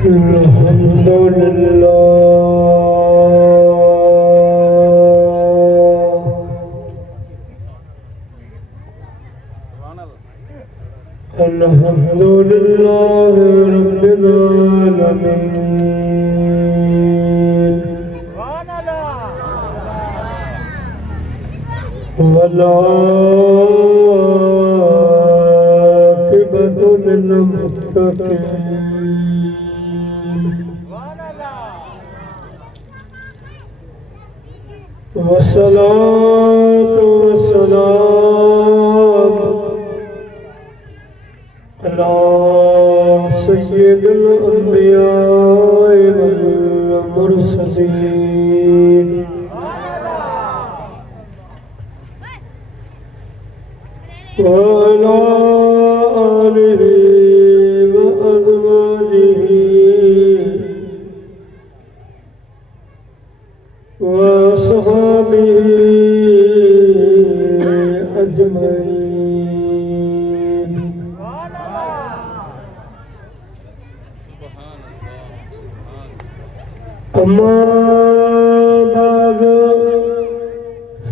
अल्हम्दुलिल्लाह रब्बिल आलमीन वला आक़िबतु लिल मुत्तक़ीन वस्सलातु वस्सलाम अला सय्यिदिल अंबिया वल मुरसलीन व अला आलिहि व अज़वाजिहि व अस्हाबिहि अजमईन। अम्मा बाद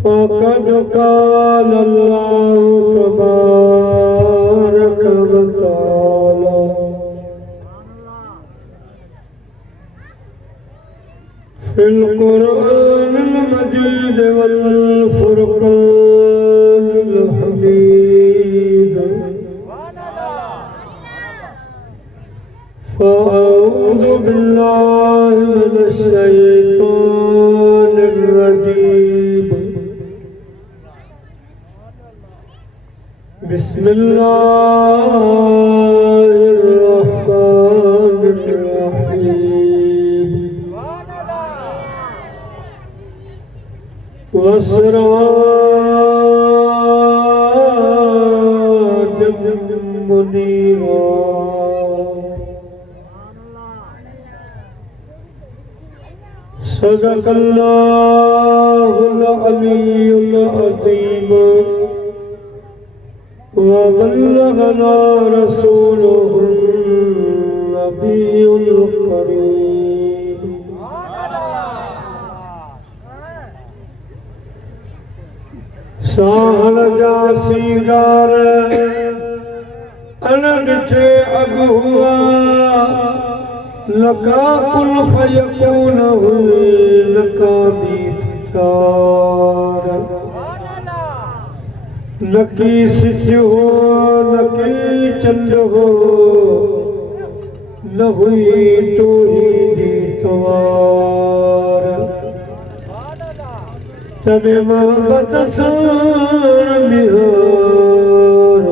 फ़क़द क़ाल अल्लाहु तबारक व तआला फ़िल क़ुरआनिल मजीद वल फ़ुरक़ानिल हमीद फ़अऊज़ु बिल्लाहि मिनश शैतानिर रजीम बिस्मिल्लाहिर रहमानिर रहीम वस्राजम मुनीरा सदक़ल्लाहुल अलीयुल अज़ीम व बल्लगना रसूलुहुन नबियुल करीम। साहल जा सिंगार अनडिठे अॻु हुआ लका कुल फयकून हुई लका दीप चार नकी सिज हो नकी चंद हो न हुई तो ही दी तवार तने मोहब्बत सार बिहार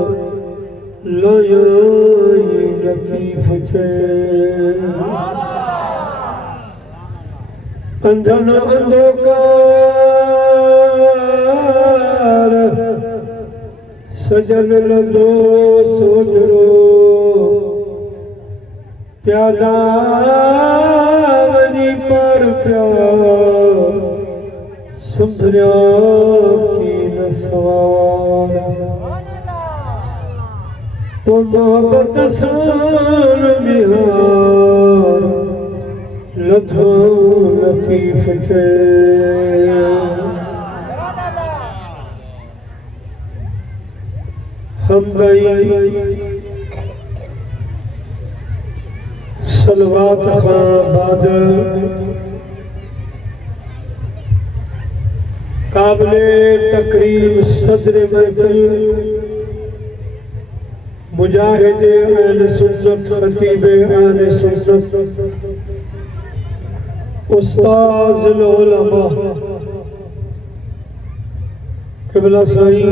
लयोई लतीफ थे अंधन अंधकार सजन लदो सोजरो प्यादा वनी पर प्यार सुधरिया की न सवार तो मोहब्बत सान बिहार लधो लतीफ थे हम सलवात खां बाद काबिले तकरीम सदर महफिल मुजाहिद अहले सुन्नत खतीब अहले सुन्नत उस्ताद उलमा क़िबला साईं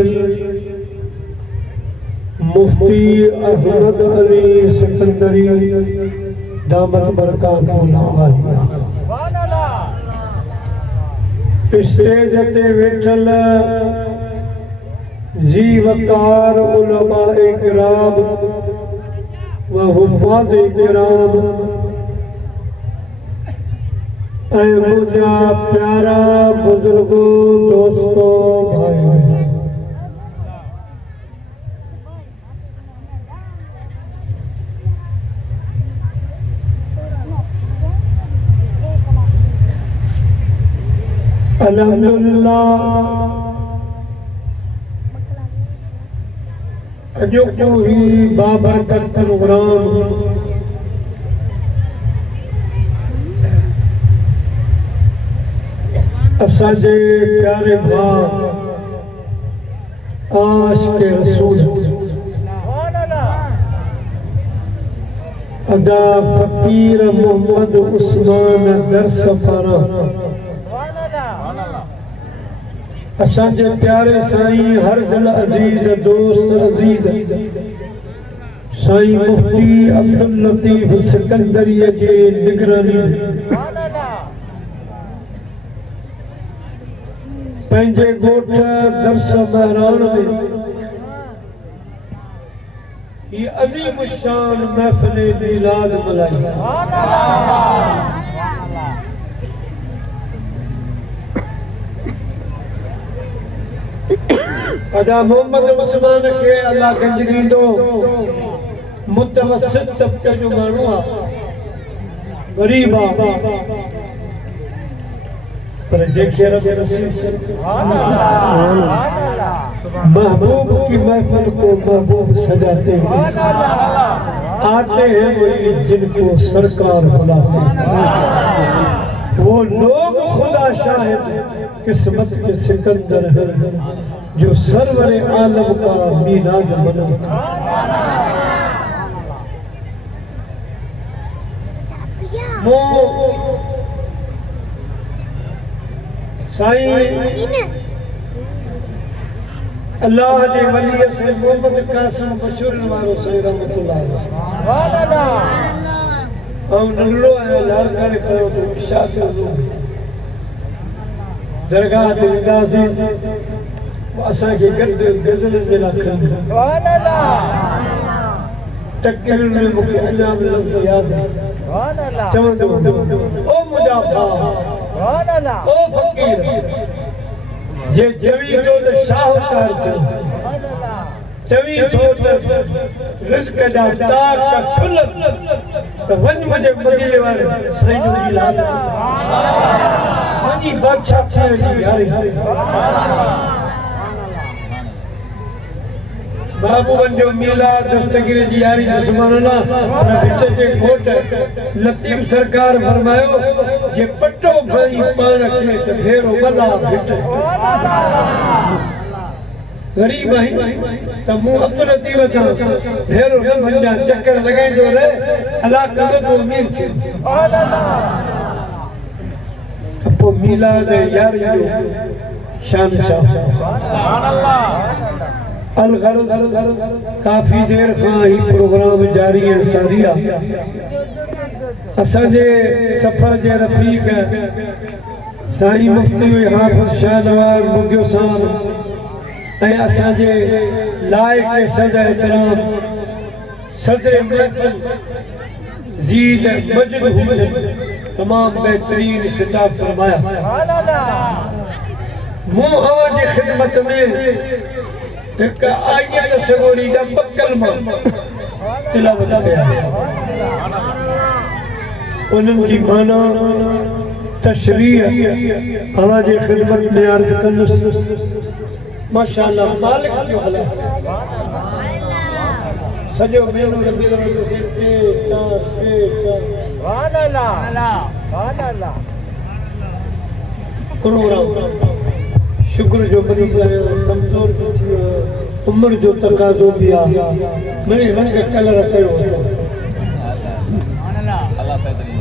मुफ्ती अहमद अली सिकंदरी दामत बरकातुहु स्टेज ते वेठल जी वकार उलमाए किराम व हुफ़ाज़े किराम ऐं मुंहिंजा प्यारा बुजुर्गो दोस्तो भाई अल्हम्दुलिल्लाह अजो को ही बाबरकत प्रोग्राम असांजे प्यारे भाउ आशिक़ रसूल अदा फ़कीर मोहम्मद उस्मान दरस पारा असांजे प्यारे साईं हर दिल अज़ीज़ दोस्त अज़ीज़ साईं मुफ्ती अब्दुल लतीफ़ सिकंदरीअ जे निगरानी पंहिंजे ॻोठ दरस बहरान में ये अज़ीम शान महफ़िल मिलाद मल्हाई अदा मोहम्मद उस्मान के अल्लाह गंज ॾींदो मुतवसित तबके जो माण्हू आहे गरीब आहे पर जेके रब नसीब महबूब की महफिल को महबूब सजाते हैं आते हैं वही जिनको सरकार बुलाते हैं वो लोग खुदा शाहिद किस्मत के सिकंदर हैं जो सरवर आलम का मीराज मनाते वो साईं अल्लाह जे वली से मोहम्मद कासिम बशूर वारो साईं रहमतुल्लाह ऐं नंढड़ो आहियां लाल करे कयो तो इशा कयो दरगाह ते वेंदासीं असांखे गॾु गज़ल जे लाइ खणी तकरीर में मूंखे अञा बि लफ़्ज़ यादि चवंदो ओ मुंहिंजा भाउ ओ फ़क़ीर जे चवी थो त शाहूकार चवी थो त रिज़्क़ जा ताक खुल त वञ मुंहिंजे मदीने वारे साईं जो इलाज मुंहिंजी बादशाह जी यारी महबूबन जो मेला दस्तगीर जी यारी दुश्मनना पर भिट जे घोट लतीफ़ सरकार फरमायो जे पटो भाई पाण खे त भेरो भला भिट गरीब आहीं त मूं अब्दुल लतीफ़ था भेरो न भंजा चक्कर लॻाईंदो रहे अलाह करे तो अमीर थी त पोइ मीलाद यारी जो शान सुभान अल्लाह अलगर्ज काफी देर खां ही प्रोग्राम जारी है सारिया असांजे सफर जे रफीक साईं मुफ्ती हाफ़िज़ शाहनवाज़ मुगियो साहब ऐं असांजे लाइक़ सदर एहतराम सदर महफ़िल ज़ीद मजिद हुजन तमाम बेहतरीन खिताब फरमाया मूं अवां जी ख़िदमत में एक आयत सगोरी जा बक्कल मां तिलावत कया उन्हनि जी माना तशरीह हमारी खिदमत में अर्ज कंदुसि माशाअल्लाह मालिक जो हला सजो मेलो रबी रबी के सुभान अल्लाह सुभान अल्लाह प्रोग्राम शुक्र जो बनी कमजोर जो उम्र जो तकाज़ो भी आ मेरे रंग कलर कयो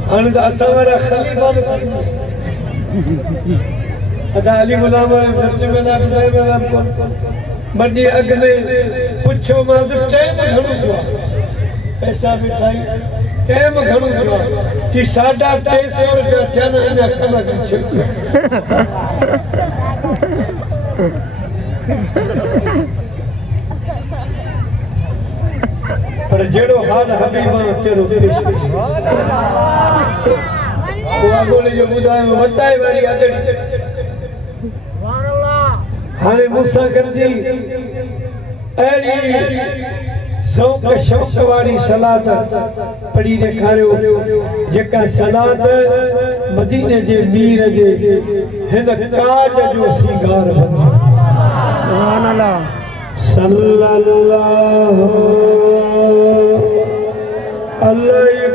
हाणे त असां वारा ख़लीफ़ा अदा अली गुलाम दर्ज में ना ॿुधाए बड़ी अग में पुछो मां टाइम घणो थियो पैसा भी ठाई टाइम घणो थियो कि 350 रुपया थियन अञा कम पर जेड़ो हाल हबीबा तेरो पेश वो आगोले जो बुधाए बताए वाली अगड़ी हाणे मूंसां गॾिजी अहिड़ी शौक़ शौक़ वारी सलात पढ़ी ॾेखारियो जेका सलात मदीने जे मीर जे हिन काज जो सिंगार बने सुभान अल्लाह सल्लल्लाहु अलैहि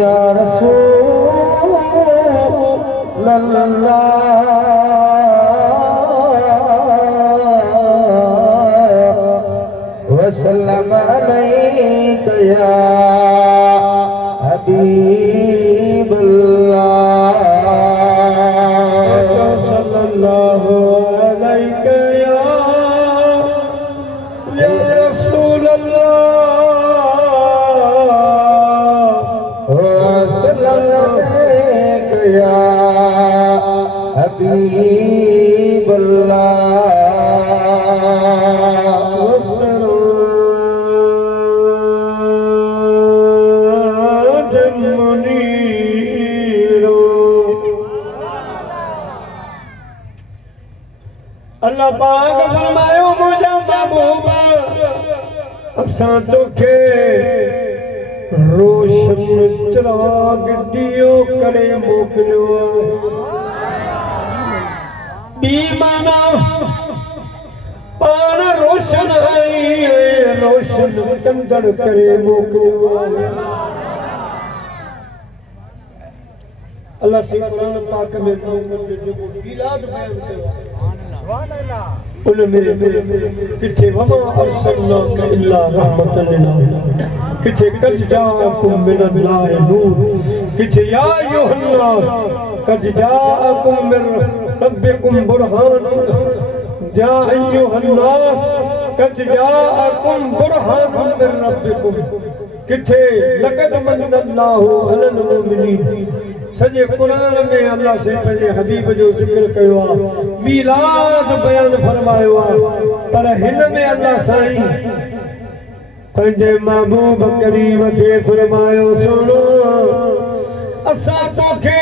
या रसूल अल्लाह वसल्लम अलैका या हबीब अल्लाह सल्लल्लाहु अलैका या रसूल अल्लाह वसल्लम अलैका या हबीब अल्लाह अल्लाह पाक फरमायो मुझा महबूबा असां तोखे रोशन चिराग दियो करे मोकिलियो बी माना पाण रोशन आई रोशन कंदड़ करे मोकिलियो अल्लाह से कुरान पाक में जो मिलाद बयान कयो उन मेरे किथे वमा अरसलनाका इल्ला रहमतन लिल आलमीन किथे कद जाअकुम मिनल्लाहि नूर किथे या अय्युहन्नास कद जाअकुम मिन रब्बिकुम बुरहान या अय्युहन्नास कद जाअकुम बुरहान मिन रब्बिकुम किथे लक़द मन्नल्लाहु अलल मुमिनीन सजे कुरान में अल्लाह से पंहिंजे हबीब जो जिक्र कयो आ मिलाद बयान फरमायो आ पर हिन में अल्लाह साईं पंहिंजे महबूब करीम खे फरमायो सुनो असां तोखे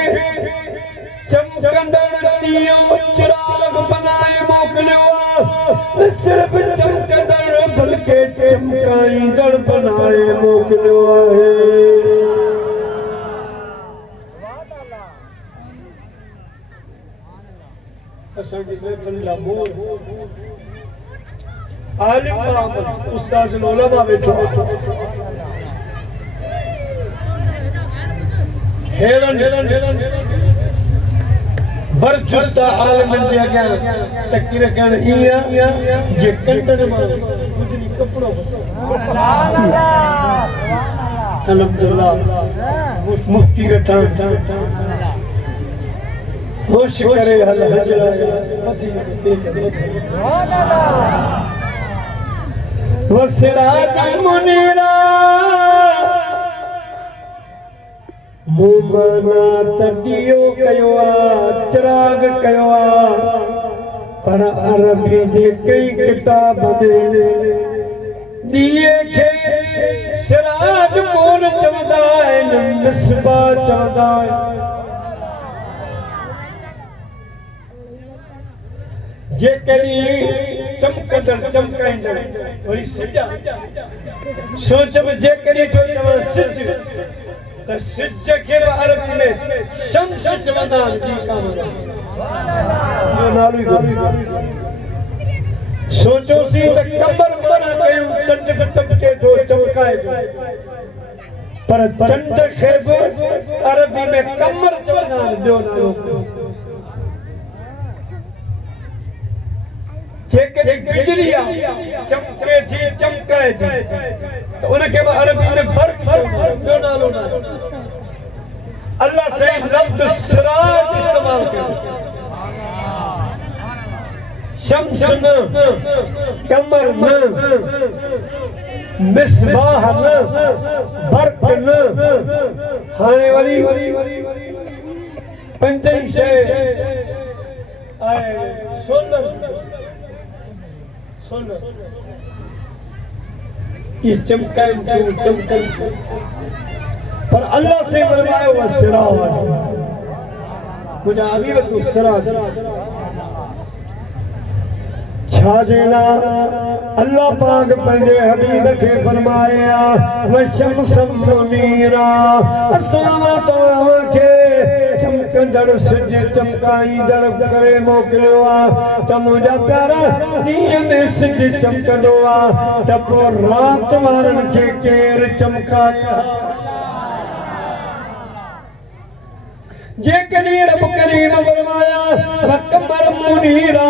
चमकंदड़ ॾींहुं चिराग बनाए मोकिलियो आ सिर्फ़ चमकंदड़ बल्कि चमकाईंदड़ बनाए मोकिलियो आहे असांजी महफ़िल जा मोर आलिम मोहम्मद उस्ताद उलमा वेठो हेरन बरजुस्त आलिमन जे अॻियां तकरीर करण इहा जे कंदड़ मां गुजरी कपड़ो सुभान अल्लाह अल्हम्दुलिल्लाह मुफ्ती वेठा होश करे हल हजरा सुभान अल्लाह वसिराज मुनीरा मुमना तडियो कयो आ चिराग कयो आ पर अरबी जे कई किताब में दिए खे सिराज कोन चवंदा आहिनि मिसबाह चवंदा आहिनि जे कड़ी चमकंदड़ चमकाईंदड़ वरी सिजा सोच में जे कड़ी जो चवा सिज त सिज के अरबी में शम्स चवंदा आहिनि काम जो नालो ई सोचो सी त कमर माना कयूं चंड पे चमके दो चमकाए दो पर चंड खे बि अरबी में कमर चवंदा आहिनि ॿियो नालो जेकॾहिं बिजली चमके थी चमकाए थी तो उनके अरबी में बर्क ॿियो नालो न अल्लाह सही लफ्ज़ सिराज इस्तेमाल कयो शम्स न कमर न मिसबाह न बर्क न हाणे वरी पंजई शइ आहे सोनर ये चमकाए चमकन पर अल्लाह से फरमाया हुआ सिराज मुझे अभी तो सिराज छाजेना अल्लाह पाक पंजे हबीब के फरमाया वशम्स मुनीरा असां तव्हां खे चमकंदड़ सिज चमकाईंदड़ करे मोकिलियो आहे त मुंहिंजा प्यारा ॾींहं में सिज चमकंदो आहे त पोइ राति वारनि खे केरु चमकाया जेकॾहिं रब करीम फरमाया वकमर मुनीरा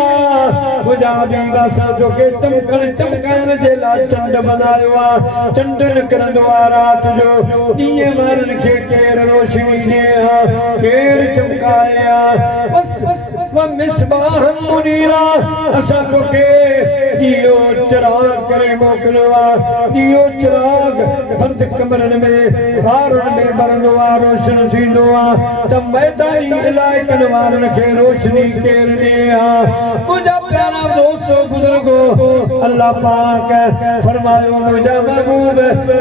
मुंहिंजा हबीब असां तोखे चमकण चमकाइण जे लाइ चंड बनायो आहे चंड निकिरंदो आहे राति जो ॾींहं वारनि खे केरु रोशनी ॾिए हा केरु चमकाए हा बस मिसबाह मुनीरा असां तोखे ॾीओ चिराग करे मोकिलियो आहे ॾीओ चिराग बंदि कमरनि में ॿारनि में ॿरंदो आहे रोशन थींदो आहे त मैदानी इलाइक़नि वारनि खे रोशनी केरु ॾिए हा मुंहिंजा प्यारा दोस्तो बुज़ुर्गो अल्लाह पाक फरमायो मुंहिंजा महबूब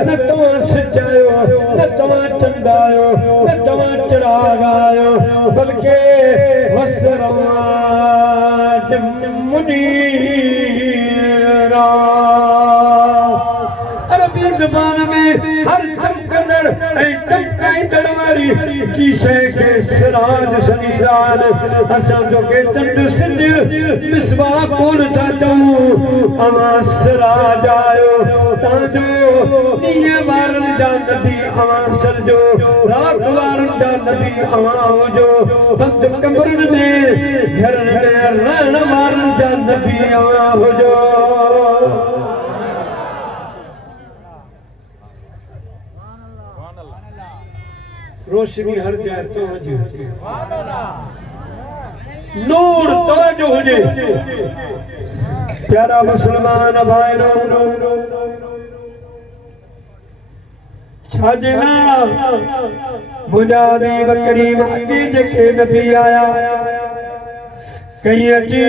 न तव्हां सिज आहियो न तव्हां चंड आहियो न तव्हां चिराग आहियो बल्कि वसराज मुनीरा अरबी ज़बान में हर चमकंदड़ ऐं चमकाईंदड़ वारी की शइ खे सिराज सनीदान असां तोखे चंड सिज मिसबाह कोन था चऊं अवां सिराज आहियो तव्हांजो ॾींहं वारनि जा नबी अवां सॾिजो राति वारनि जा नबी अवां हुजो बंदि कमरनि में घरनि में रहण वारनि जा नबी अवां हुजो रोशनी हर जाए तो हुजे नूर तवजो हुजे प्यारा मुसलमान भाइरो छाजे ना मुंहिंजा हबीब करीम अॻे जेके नबी आया कई अची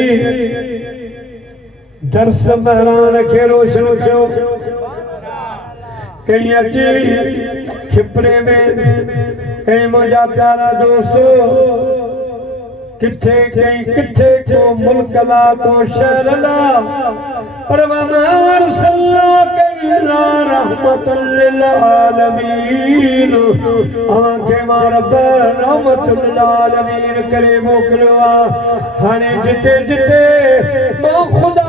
दर्स महरान खे रोशन कयो कई अची खिपरे में कई मुंहिंजा प्यारा दोस्तो किथे को मुल्क ला को शहर ला पर वमार सल्लल्लाहु रहमतुल लिल आलमीन आंखे मां रब रहमतुल लिल आलमीन करे मोकिलियो आहे हाणे जिते जिते मां खुदा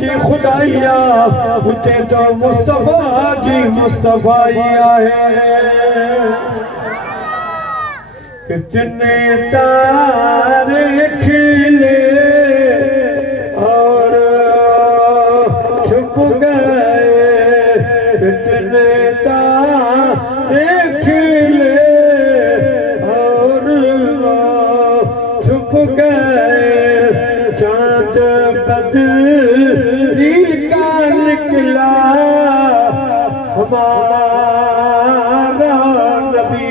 जी खुदाई आहे उते तो मुस्तफा जी मुस्तफाई आहे कितने तारे खिले और छुप गए कितने तारे खिले और छुप गए चांद बदरी का निकला हमारा नबी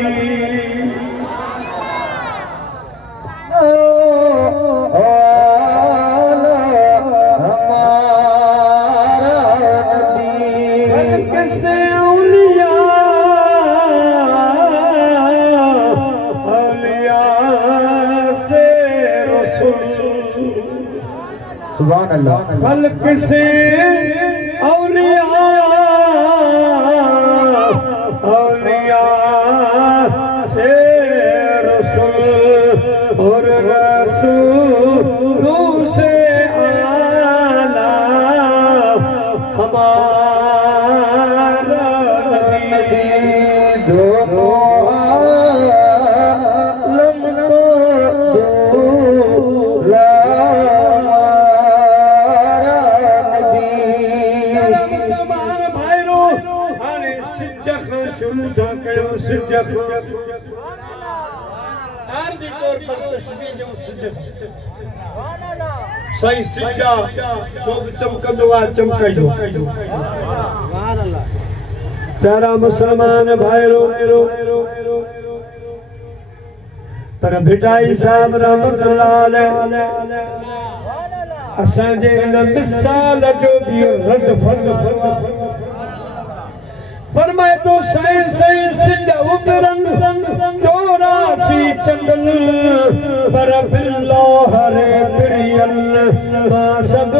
सुभान अल्लाह फल्क से औलिया औलिया से रसूल और रसूलों से आला हमारा नबी दोनों आलम को सही सिजा शोभ चमकंदो आहे चमकाइजो प्यारा मुसलमान भाइरो पर भिटाई साहब रहमतुल्लाह अलैह असांजे इन मिसाल जो बि रद फरमाए तो सही सही सिज उबरन 84 चंदन पर बिल्लाह रे प्रियल मां सब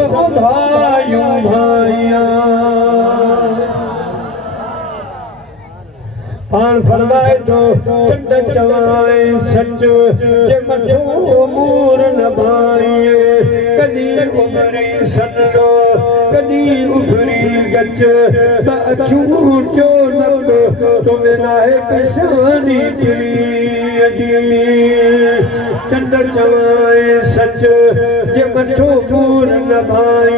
फरमाए तो चंड चवाए सच जे मथो मूर न भाई कदी उमरी सनो कदी उभरी गच अखियूं जो नक तुम्हें नाहे पेशानी किरी चंड चवाए सच जे मथो मूर न भाई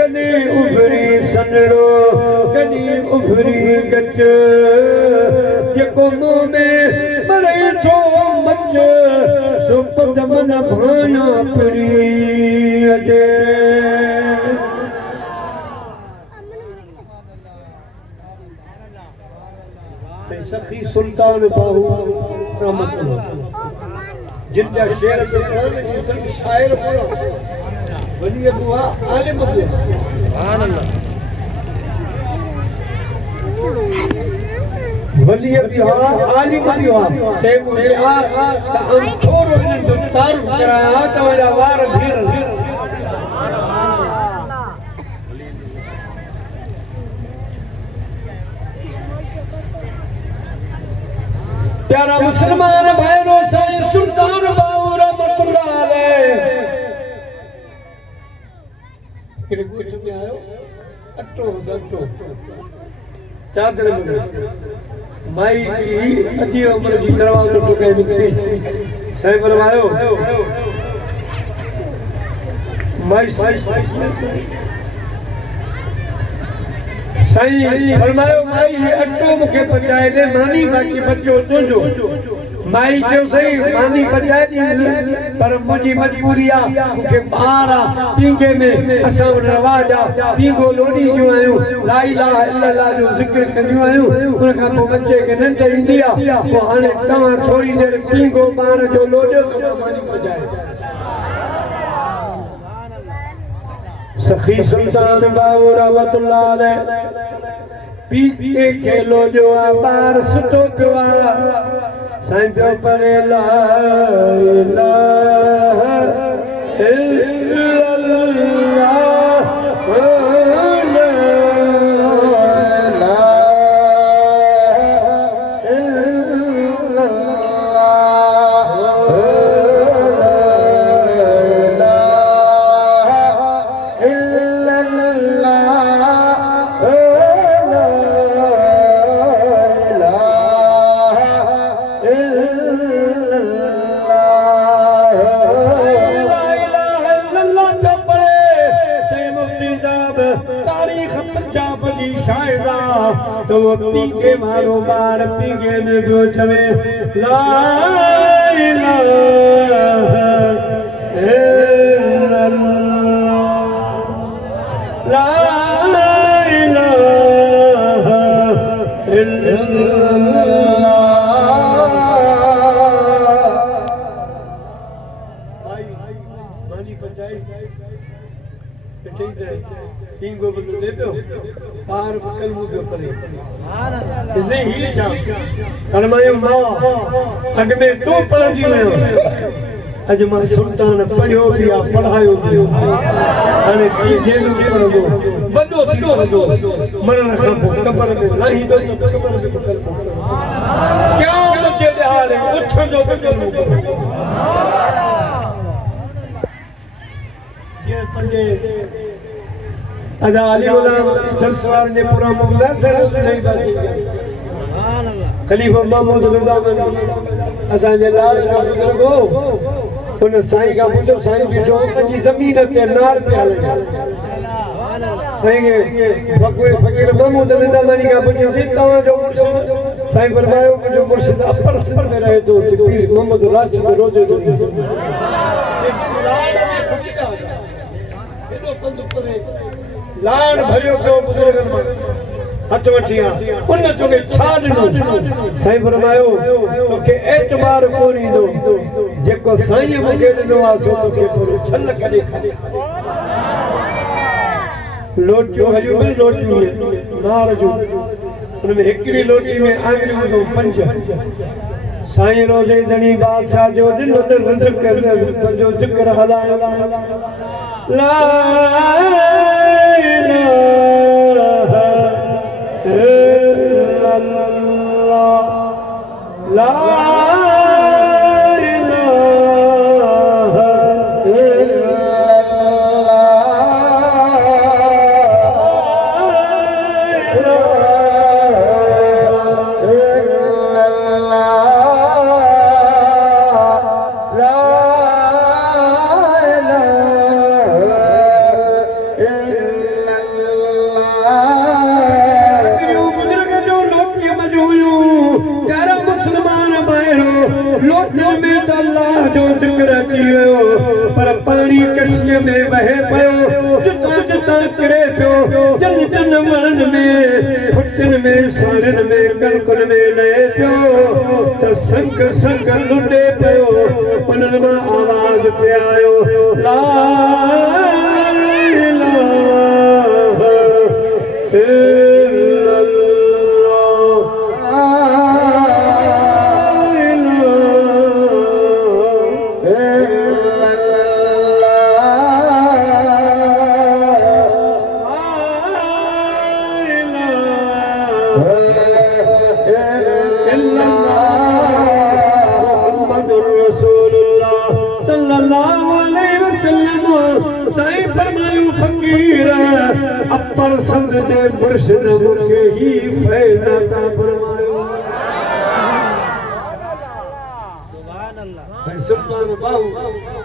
कदी उभरी सनड़ो कदी उभरी गच जेको मुंह में मरे थो मच सो पदमन भाया फिरी अजे सखी सुल्तान बाहू जिनका शेर के शायर वली बुआ आलिम सुभान अल्लाह वली भी आलिम भी ते मुझे हम थोरो इन जो तारुफ कराया तवजा वार धीर प्यारा मुसलमान भाइयों साईं सुल्तान बाहू रहमतुल्लाह अलैह केड़े कुछ में आयो अटो चादर में माई की अजी उम्र जी दरवाज़ तो टुके निकती सही फरमायो माई सही फरमायो माई ये अटो मुखे पचाए दे मानी बाकी बच्चो तुझो माई जो सही मानी पचाए दी पर मुझी मजबूरी आ मुखे बाहर पींगे में असां रवाज आ पींगो लोडी जो आयो ला इलाहा इल्लल्लाह जो जिक्र कंदियो आयो उन का पो बच्चे के नंढ इंदी आ तो हाने तवा थोड़ी देर पींगो बार जो लोडियो तो मानी पचाए सखी सुल्तान बाहू रहमतुल्लाह अलैह पी खेलो जो बार सुतो पियो साईं जो परे ला इलाहा इल्लल्लाह तो पीके मारो बार पीके में गोठवे ला इलाहा इल्लल्लाह ला इलाहा इल्लल्लाह मानी बचाई तीन गो बंदो ले दो पार कलमू के ऊपर इसे ही शाम फरमायो मां अग में तू पढ़ी हुयो अज मां सुल्तान पढ़ियो भी आ पढ़ायो भी हाने की जेलू पढ़ो वडो थींदो वडो मरण खां पोइ कबर में लाही तो कबर में कलमो क्या मुझे हाल है उठ जो कलमो ये पंजे अदा अली गुलाम जलसवार ने पूरा मुगला से नहीं बात सुभान अल्लाह खलीफा महमूद रजा असा जे लाल बुजुर्गो उन साईं का पुछो साईं जो जी जमीन ते नार पे हले सुभान अल्लाह साईं के फकीर महमूद रजा मानी का पुछो तवा जो साईं फरमायो मुझो मुर्शिद अपर सिंध में रहे तो पीर मोहम्मद राशिद रोजे दो लाड भरियो पियो बुजुर्गन में हथ वठिया उन जोगे छा ॾिनो साईं फरमायो तोखे एतबार कोनी दो जेको साईं मूंखे ॾिनो आहे सो तोखे थोरो छल करे खाए लोटियूं हलियूं ॿई लोटियूं नार जूं उन में हिकिड़ी लोटी में आङिरियूं हुयूं 5 साईं रोज़े धणी बादशाह जो ॾिनो त रिज़्क़ जो ज़िक्र हलायो ला इलाहा इल्लल्लाह होटल में तो अल्लाह जो जिक्र अची वियो पर पानी कशीअ में वहे पियो जितां जितां किरे पियो जन जन वणनि में फुटनि में साड़ियुनि में कणकुनि में लहे पियो त संग संग लुॾे पियो उन्हनि मां आवाज़ पे आयो ला इलाहा साईं फरमायूं फकीर अपर संग दे मुर्शिद मुखे ही फैज़ अता फरमायो भाई सुल्तान बाहू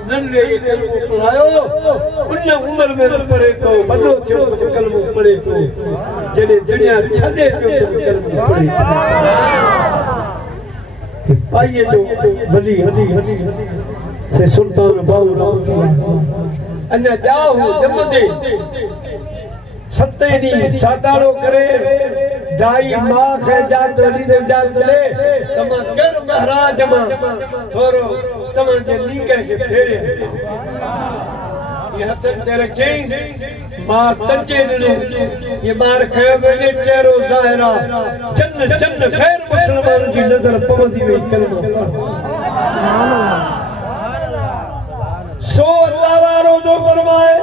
नन्हे ही कलमो पढ़ायो उन उम्र में पढ़े तो वॾो थियो त कलमो पढ़े तो जॾहिं दुनिया छॾे पियो त कलमो पढ़े आइए जो वली से सुल्तान बाहू अञा जाओ जमदे सते डी सादारो करे दाई मां खे जात ली दे जात ले तमा कर महाराज मां थोरो तमा जे लीकर के फेरे ये हथन ते रखे मां तंजे ने ये बार खे वने चेहरो ज़ाहिरा जन्न जन्न खैर मुसलमान जी नजर पवंदी वई कलमो सो अल्लाह वारो जो फरमाए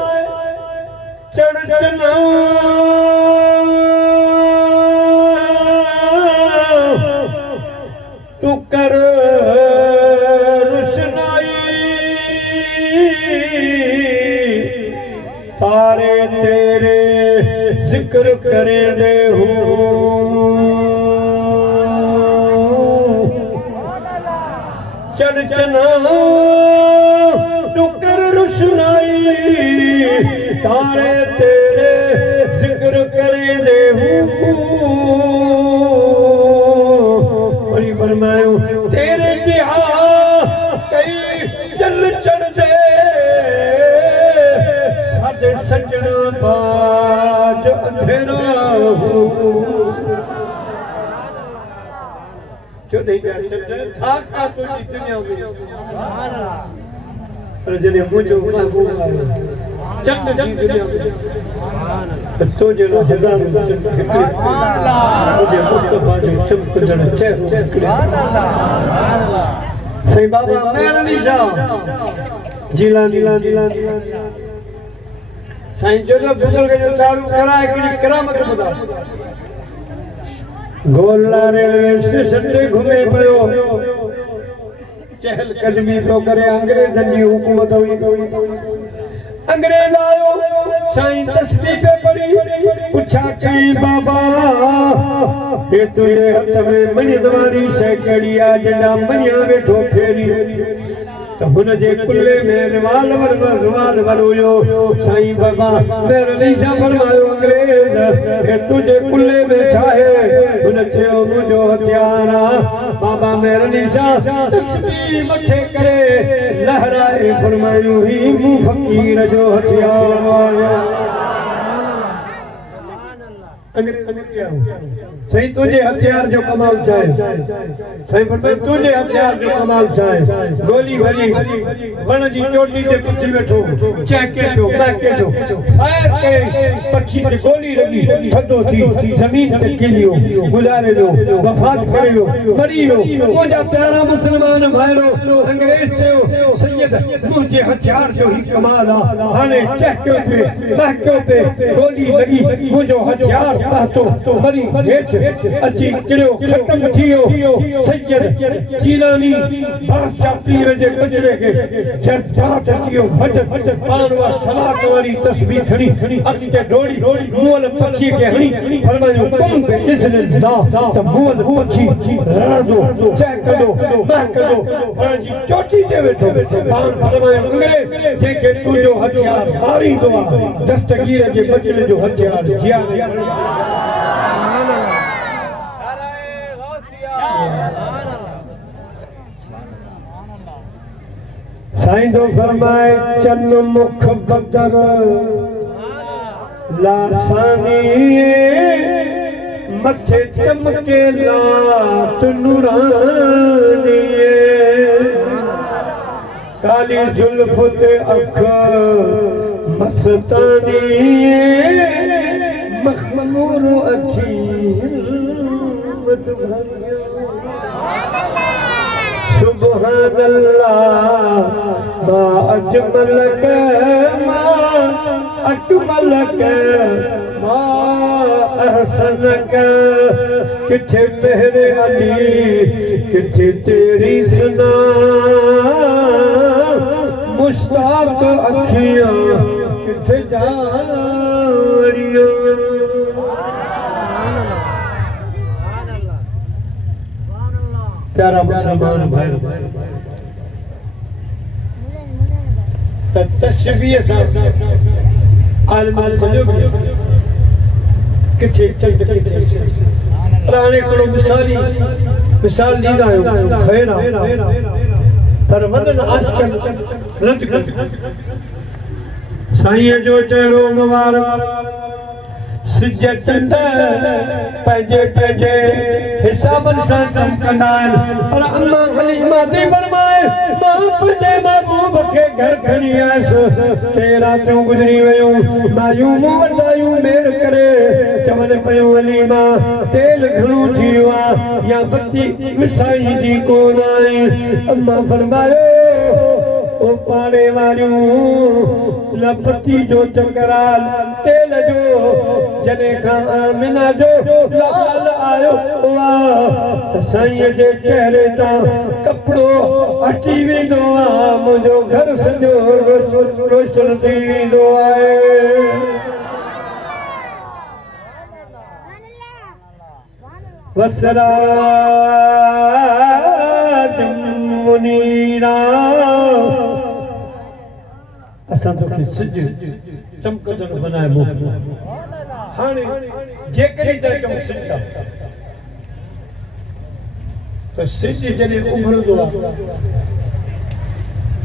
चढ़ चना तू कर रुशनाई तारे तेरे जिक्र करे दे हो चढ़ चना रुशनाई तारे तेरे जिक्र करे दे और फरमायो तेरे जिहा कई जल चढ़ दे साडे सजना बाज अंधेरा हो जो नहीं जा चढ़ था का तुझी दुनिया में पर जने मुझो महबूब आयो चंद जी दुनिया में तो जो हजार मुझे मुस्तफा जो चमक जण चेहरो सही बाबा मेरली शाह जिलानी साईं जो बुजुर्ग जो चालू कराए कि करामत बुधा गोला रेलवे स्टेशन ते घुमे पयो चहल कदमी तो करे अंग्रेजन जी हुकूमत हुई अंग्रेज आयो साईं तस्बीह पे पड़ी पूछा कई बाबा ये तुझे हथ में मणि दवानी सैकड़ी आ जड़ा मणिया वेठो फेरी तो हुन जे कुल्ले में रिवाल्वर हुयो साईं बाबा मेरे लीसा फरमायो अंग्रेज ये तुझे कुल्ले में छाए हुन चयो मुझो हथियार बाबा मेरे लीसा तस्बीह मथे करे लहराए फरमायो ही मु फकीर जो हथियार आयो सही तुझे हथियार जो कमाल चाहे सही फरमाए तुझे हथियार जो कमाल चाहे गोली भली वण जी चोटी ते पुछी वेठो चहके जो महके जो फायर के पक्षी ते गोली लगी थदो थी जमीन ते किलियो गुजारे लो वफात करियो मरियो मुझा प्यारा मुसलमान भाइरो अंग्रेज चयो सैयद मुझे हथियार जो ही कमाल आ हाने चहके पे महके पे गोली लगी मुझो हथियार तो मरी हेठ अची किरियो खत्म थियो सैयद जीलानी बादशाह पीर जे बचड़े के जज्बात थियो भजत पान वा सलात वाली तस्बीह खड़ी अॻिते डोड़ी मुअल पखी के हणी फरमायो तुम पे इज़्न अल्लाह त मुअल पखी रड़दो चहकदो महकदो पंहिंजी चोटी ते वेठो पान फरमायो अंग्रेज जेके तुंहिंजो हथियार मारींदो आहे दस्तगीर जे बचड़े जो हथियार जिया साईं जो फरमाए चन मुख बदर लासानी मथे चमके लाट नूरानी काली जुल्फ ते अख मस्तानी मखमूर अखी हिम्मत भरिया सुभान अल्लाह मा अजमल के मा अकमल के मा अहसन के किथे तेरे अली किथे तेरी सना मुश्ताक अखियां किथे जारियां प्यारा मुसलमान भाई तशबीह साहब आलमान खोलियो किथे चंड किथे पुराने को मिसाल ॾींदा आहियूं खैर पर वदन आजकल रद कर साईं जो चेहरो मुबारक सिज चंड पंहिंजे पंहिंजे हिसाबन सां चमकंदा आहिनि पर अम्मा हलीमा थी फरमाए मां पंहिंजे महबूब खे घर खणी आयसि टे रातियूं गुज़री वयूं मायूं मूं वटि आयूं मेड़ करे चवनि पियूं हलीमा तेल घणो थी वियो आहे या बत्ती विसाई जी कोन आई अम्मा फरमायो ओ पाड़े वारियूं न बत्ती जो चकराल तेल जो जॾहिं खां आमिना जो लाल आयो त साईं जे चेहरे तां कपिड़ो हटी वेंदो आहे मुंहिंजो घर सॼो रोशन थी वेंदो आहे वसरा मुनीरा असां तोखे सिज चमकंदड़ बनाए मोकिलियो हाणे जेकॾहिं त चऊं सिज त सिज जॾहिं उभरंदो आहे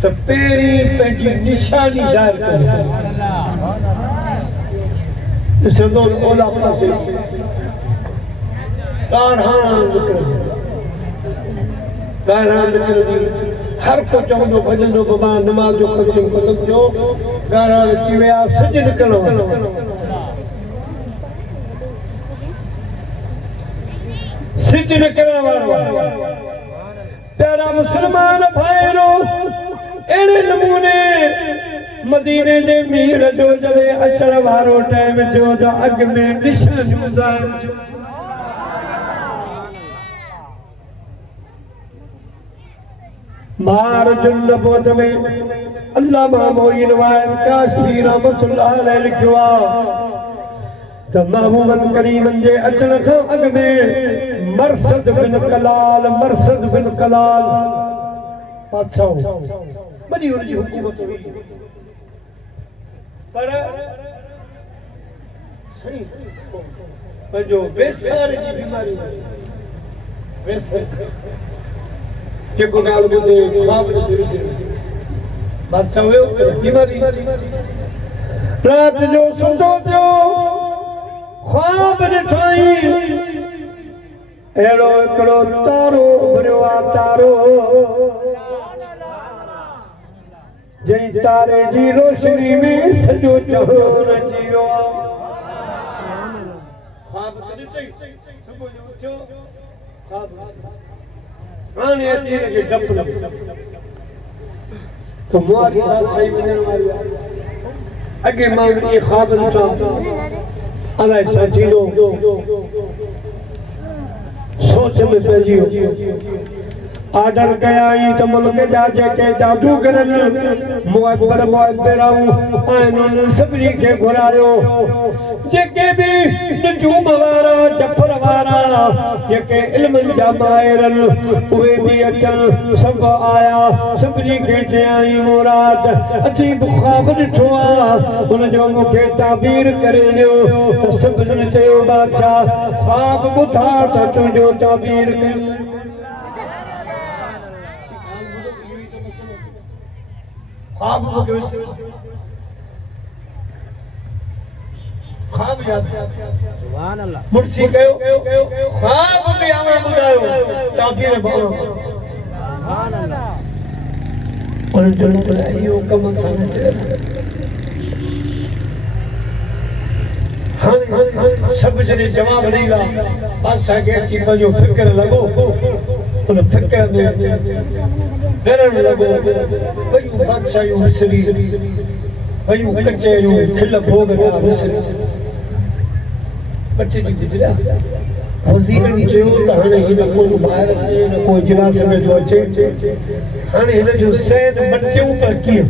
त पहिरीं पंहिंजी निशानी ज़ाहिर कंदो ॾिसंदो ओला पासे ॻाढ़ा निकिरंदी हर को चवंदो भॼंदो बाबा नमाज़ जो ख़र्चो ख़तमु थियो ॻाढ़ा अची विया सिज निकिरणो सिज निकिरण वारो प्यारा मुस्लमान भाइरो अहिड़े नमूने मदीने जे मीर जो जॾहिं अचण वारो टाइम थियो त अॻ में निशानियूं ज़ाहिर थियूं मार जुल्लबोत में अल्लामा मोइन वाइद काशफी रहमतुल्लाह अलैह लिखियो त महबूबन करीमन जे अचण खां अॻ में मरसद बिन कलाल बादशाह वॾी हुनजी हुकूमत हुई पर सही पंहिंजो वेसार जी बीमारी वेसार जेको ॻाल्हि ॿुधे ख्वाब बादशाह हुयो बीमारी राति जो सुठो थियो ख्वाब ॾिठई अहिड़ो हिकिड़ो तारो उभरियो आहे तारो जंहिं तारे जी रोशनी में सॼो जहान अची वियो ख्वाब ॾिठई सुबुह जो उथियो ख्वाब हाणे अची लॻे डप तो मुआरी बात सही वञण वारी आहे अॻे मां इहे ख्वाब ॾिठा अलाए छा थींदो सोच में पइजी वियो आर्डर कयाई त मुल्क जा जेके जादूगर मुअब्बर मुअब्बराऊं आहिनि सभिनी खे घुरायो जेके भी नजूम वारा जफर वारा जेके इल्मन जा माहिर उहे भी अचन सब आया सभिनी खे चयाई मुराद अची ख्वाब ॾिठो आहे हुन जो मूंखे ताबीर करे ॾियो त सभिनी चयो बादशाह ख्वाब ॿुधा त तुंहिंजो ताबीर कयो ख्वाब ख्वाब याद सुभान अल्लाह मुर्शी कयो ख्वाब में आवा बुधायो ताबीर बाबा सुभान अल्लाह और जो यो कम समझ हाँ सब जने जवाब नहीं ला बादशाह के अची पंहिंजो फिक्र लॻो उन फिक्र में डरण लॻो वयूं बादशाहूं विसरी वयूं कचहरियूं खिल भोग ॾिया विसरी ॿ टे ॾींहं गुज़रिया वज़ीरनि चयो त हाणे हिन कोई ॿाहिरि अचे न को इजलास में थो अचे हाणे हिन जो सैन मटियूं पर कीअं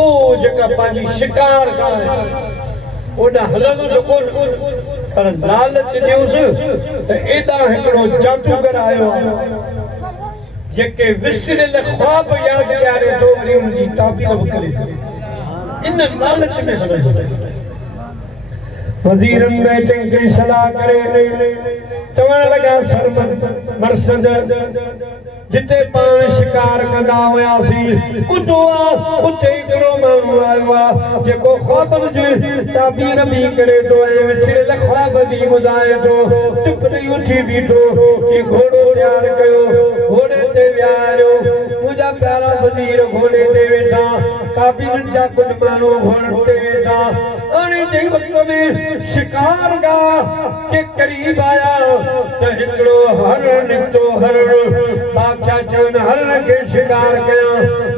ओ जेका पंहिंजी शिकार आहे ओॾा हलंदो त कोन पर लालच ॾियोसि त एॾा हिकिड़ो जादूगर आयो आहे जेके विसरियल ख्वाब यादि ॾियारे थो वरी उनजी ताबीर बि करे थो इन लालच में हलंदो वज़ीरनि मीटिंग कई सलाह करे चवण लॻा सरमद मर्सद जिते पाण शिकार कंदा हुआसीं ॿुधो आहे उते हिकिड़ो माण्हू आयो आहे जेको ख्वाबनि जी ताबीर बि करे थो ऐं विसरियल ख्वाब बि ॿुधाए थो चुप थी उथी बीठो कि घोड़ो तयारु कयो घोड़े ते विहारियो मुंहिंजा प्यारा वज़ीर घोड़े ते वेठा काबीलनि जा कुझु माण्हू घोड़नि ते वेठा हाणे जंहिं वक़्त में शिकार गाह के क़रीब आया त हिकिड़ो हरण निकितो हरण बादशाह चवनि हरण खे शिकार कयां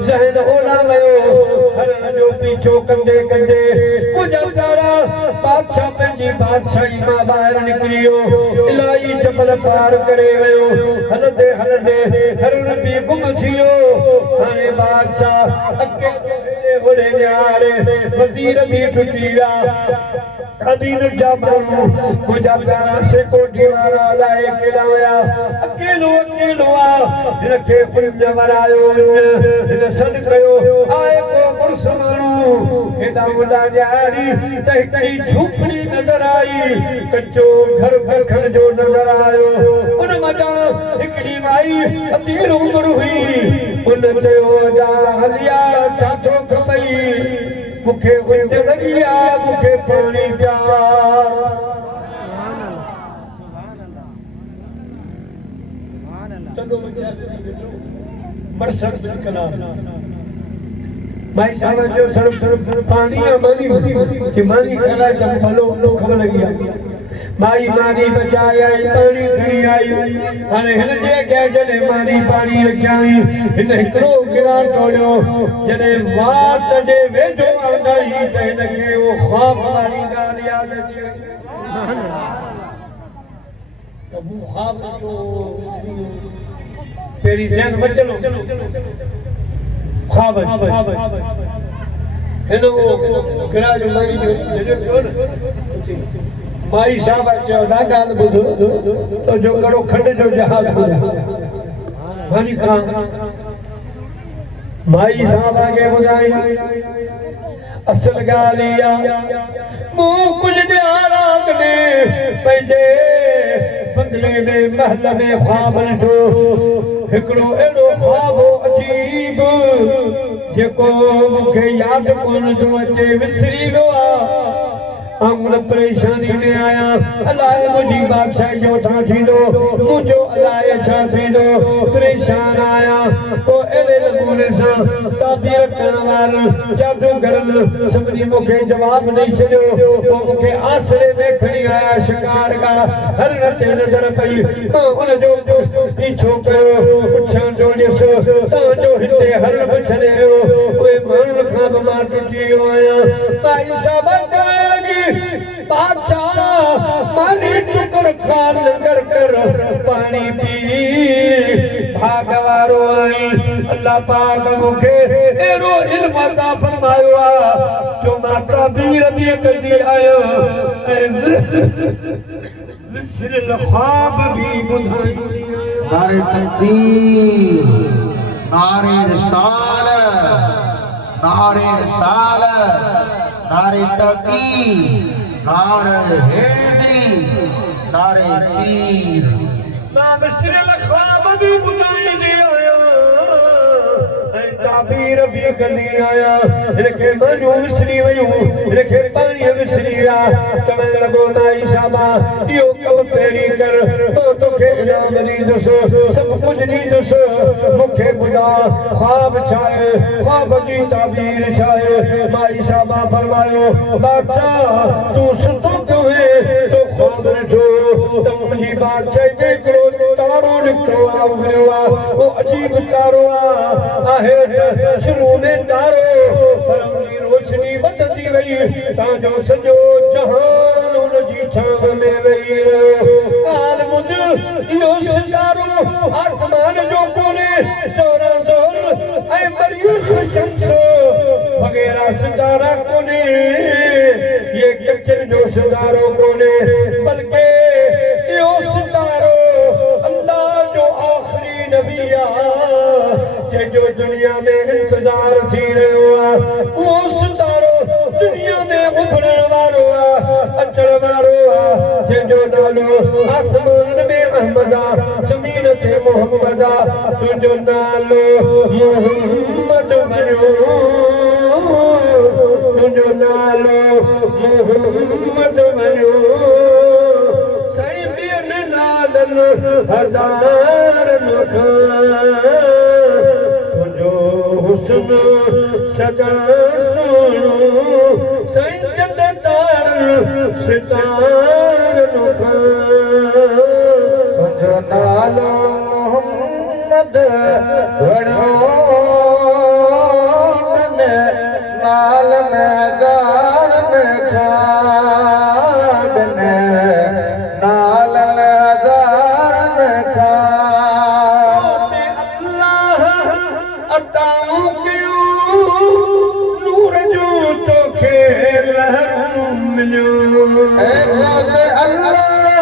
ज़हन ओॾा वियो हरण जो पीछो कंदे कंदे कुझु प्यारा बादशाह पंहिंजी बादशाही मां ॿाहिरि निकिरी वियो इलाही जबल पार करे वियो हलंदे हलंदे हरण बि गुम थी वियो हाणे बादशाह अकेले होॾे निहारे वज़ीर बि टुटी विया कदीन जा माण्हू मुंहिंजा प्यारा से कोठी वारा अलाए केॾा विया अकेलो अकेलो आहे हिन खे पुंज वरायो हिन सॾु कयो आहे को मुड़ुस माण्हू हेॾा होॾा ॼाणी त हिकिड़ी झूपड़ी नज़र आई कचो घर खण जो नज़र आयो उन मथां हिकिड़ी माई अतीर उमिरि हुई उन चयो जा हलिया छा थो खपई मूंखे उंज लॻी आहे मूंखे पाणी पिया भाई साहब जो सरफ पानी है मानी कि मानी खड़ा जब भलो खबर लगी भाई मानी बचाया पानी खड़ी आई हाने हिन जे के जने मानी पानी रखियाई हिन हिकड़ो गिरा टोड़ियो जने वात जे वेझो आंदाई त हिन के वो ख्वाब वाली ॻाल्हि याद अची त वो ख्वाब जो तेरी ज़हन बचलो ख्वाब हेलो गिरा जो मानी जो माई साहब चयो दा ॻाल्हि ॿुधो तो जो कड़ो खंड जो जहाज मानी खां माई साहब आगे ॿुधाई असल ॻाल्हि इहा मूं कुझु ॾियारात में पंहिंजे बंगले में महल में ख्वाब ॾिठो हिकिड़ो अहिड़ो ख्वाब अजीब जेको मूंखे यादि कोन थो अचे विसरी वियो आहे परेशानी में आया अलाए मुझी बादशाह जो था थींदो मुझो अलाए छा थींदो परेशान आया तो एले नमूने से ताबीर करण वारन जादूगरन सभिनी मूंखे जवाब नहीं छॾियो तो मूंखे आसरे में खणी आया शिकार का हरण ते नज़र पई उन जो पीछो कयो पुछण जो ॾिसो तव्हांजो हिते हरण बि छॾे वियो उहे माण्हुनि खां बि मां टुटी वियो आहियां भाई साहब बादशाह मानी टुकड़ खा लंगर कर पानी पी भागवारो आई अल्लाह पाक मूंखे एड़ो इल्म अता फरमायो आ जो मां ताबीर बि कंदी आहियां ऐं विसरियल ख्वाब बि ॿुधाईंदी नारे तकबीर नारे रिसालत नारे तकीर नारे हैदी नारे पीर मां विसरियल ख्वाब बि ॿुधाईंदी आहियां ऐं ताबीर भी कंदी आया इनके मनु विसरी वयूं इनके पानी विसरी रा चवण लगो माई साबा इहो कम पेरी कर तो तोखे इनाम दी दसो सब कुछ दी दसो मुखे बुधा ख्वाब छाए ख्वाब जी ताबीर छाए माई साबा फरमायो बादशाह तू सुतो क्यों है तो ख्वाब ॾिठो त मुंहिंजी बादशाह जे हिकिड़ो तारो निकितो आहे वो अजीब तारो आहे शुरू में तारो पर उनजी रोशनी वधंदी वई तव्हांजो सॼो जहान उनजी छांव में वेही रहियो काल मुंहिंजो इहो सितारो आसमान जो कोने ज़ोरा ज़ोर ऐं मरियम शम्स वग़ैरह सितारा कोने ये कचर जो सितारो कोने बल्कि इहो सितारो अल्लाह जो आखिरी नबी आहे जो दुनिया में इंतजार थी रहियो आहे उहो सितारो दुनिया में उभरण वारो आहे अचण वारो आहे जंहिंजो नालो आसमान में अहमद आहे ज़मीन ते मोहम्मद आहे तुंहिंजो नालो मोहम्मद बणियो तुंहिंजो नालो मोहम्मद बणियो साईं ॿियनि नालनि हज़ारनि खां हुस्न सजा सोनो साईं जन्नतार सितारन खां तुंहिंजो नालो मोहम्मद वणियो नाल मैदान खां नाल मैदान खां अल्लाह अताऊं कयूं नूर जो तोखे लहरूं मिलियो अल्लाह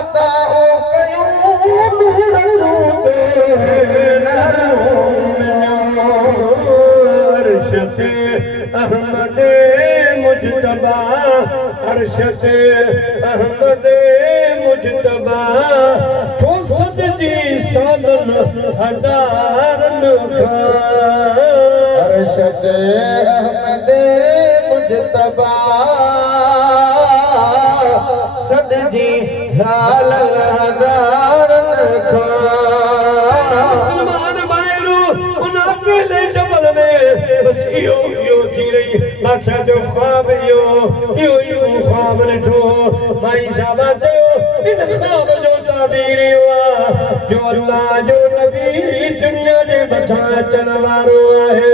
अताऊं कयूं नूर जो तोखे लहरूं मिलियो अर्श अहमद मुजतबा अर्श अहमद मुजतबा छो सदजी सालन हज़ारन खां अर्श अहमद मुजतबा सदजी सालन हज़ारन खां मुसलमान भाइरो उन अकेले जबल में बस इहो थी रही बादशाह जो ख्वाब इहो ख्वाब ॾिठो माई साहबा चयो इन ख्वाब जो ताबीर इहो आहे जो अल्लाह जो नबी दुनिया जे मथां अचण वारो आहे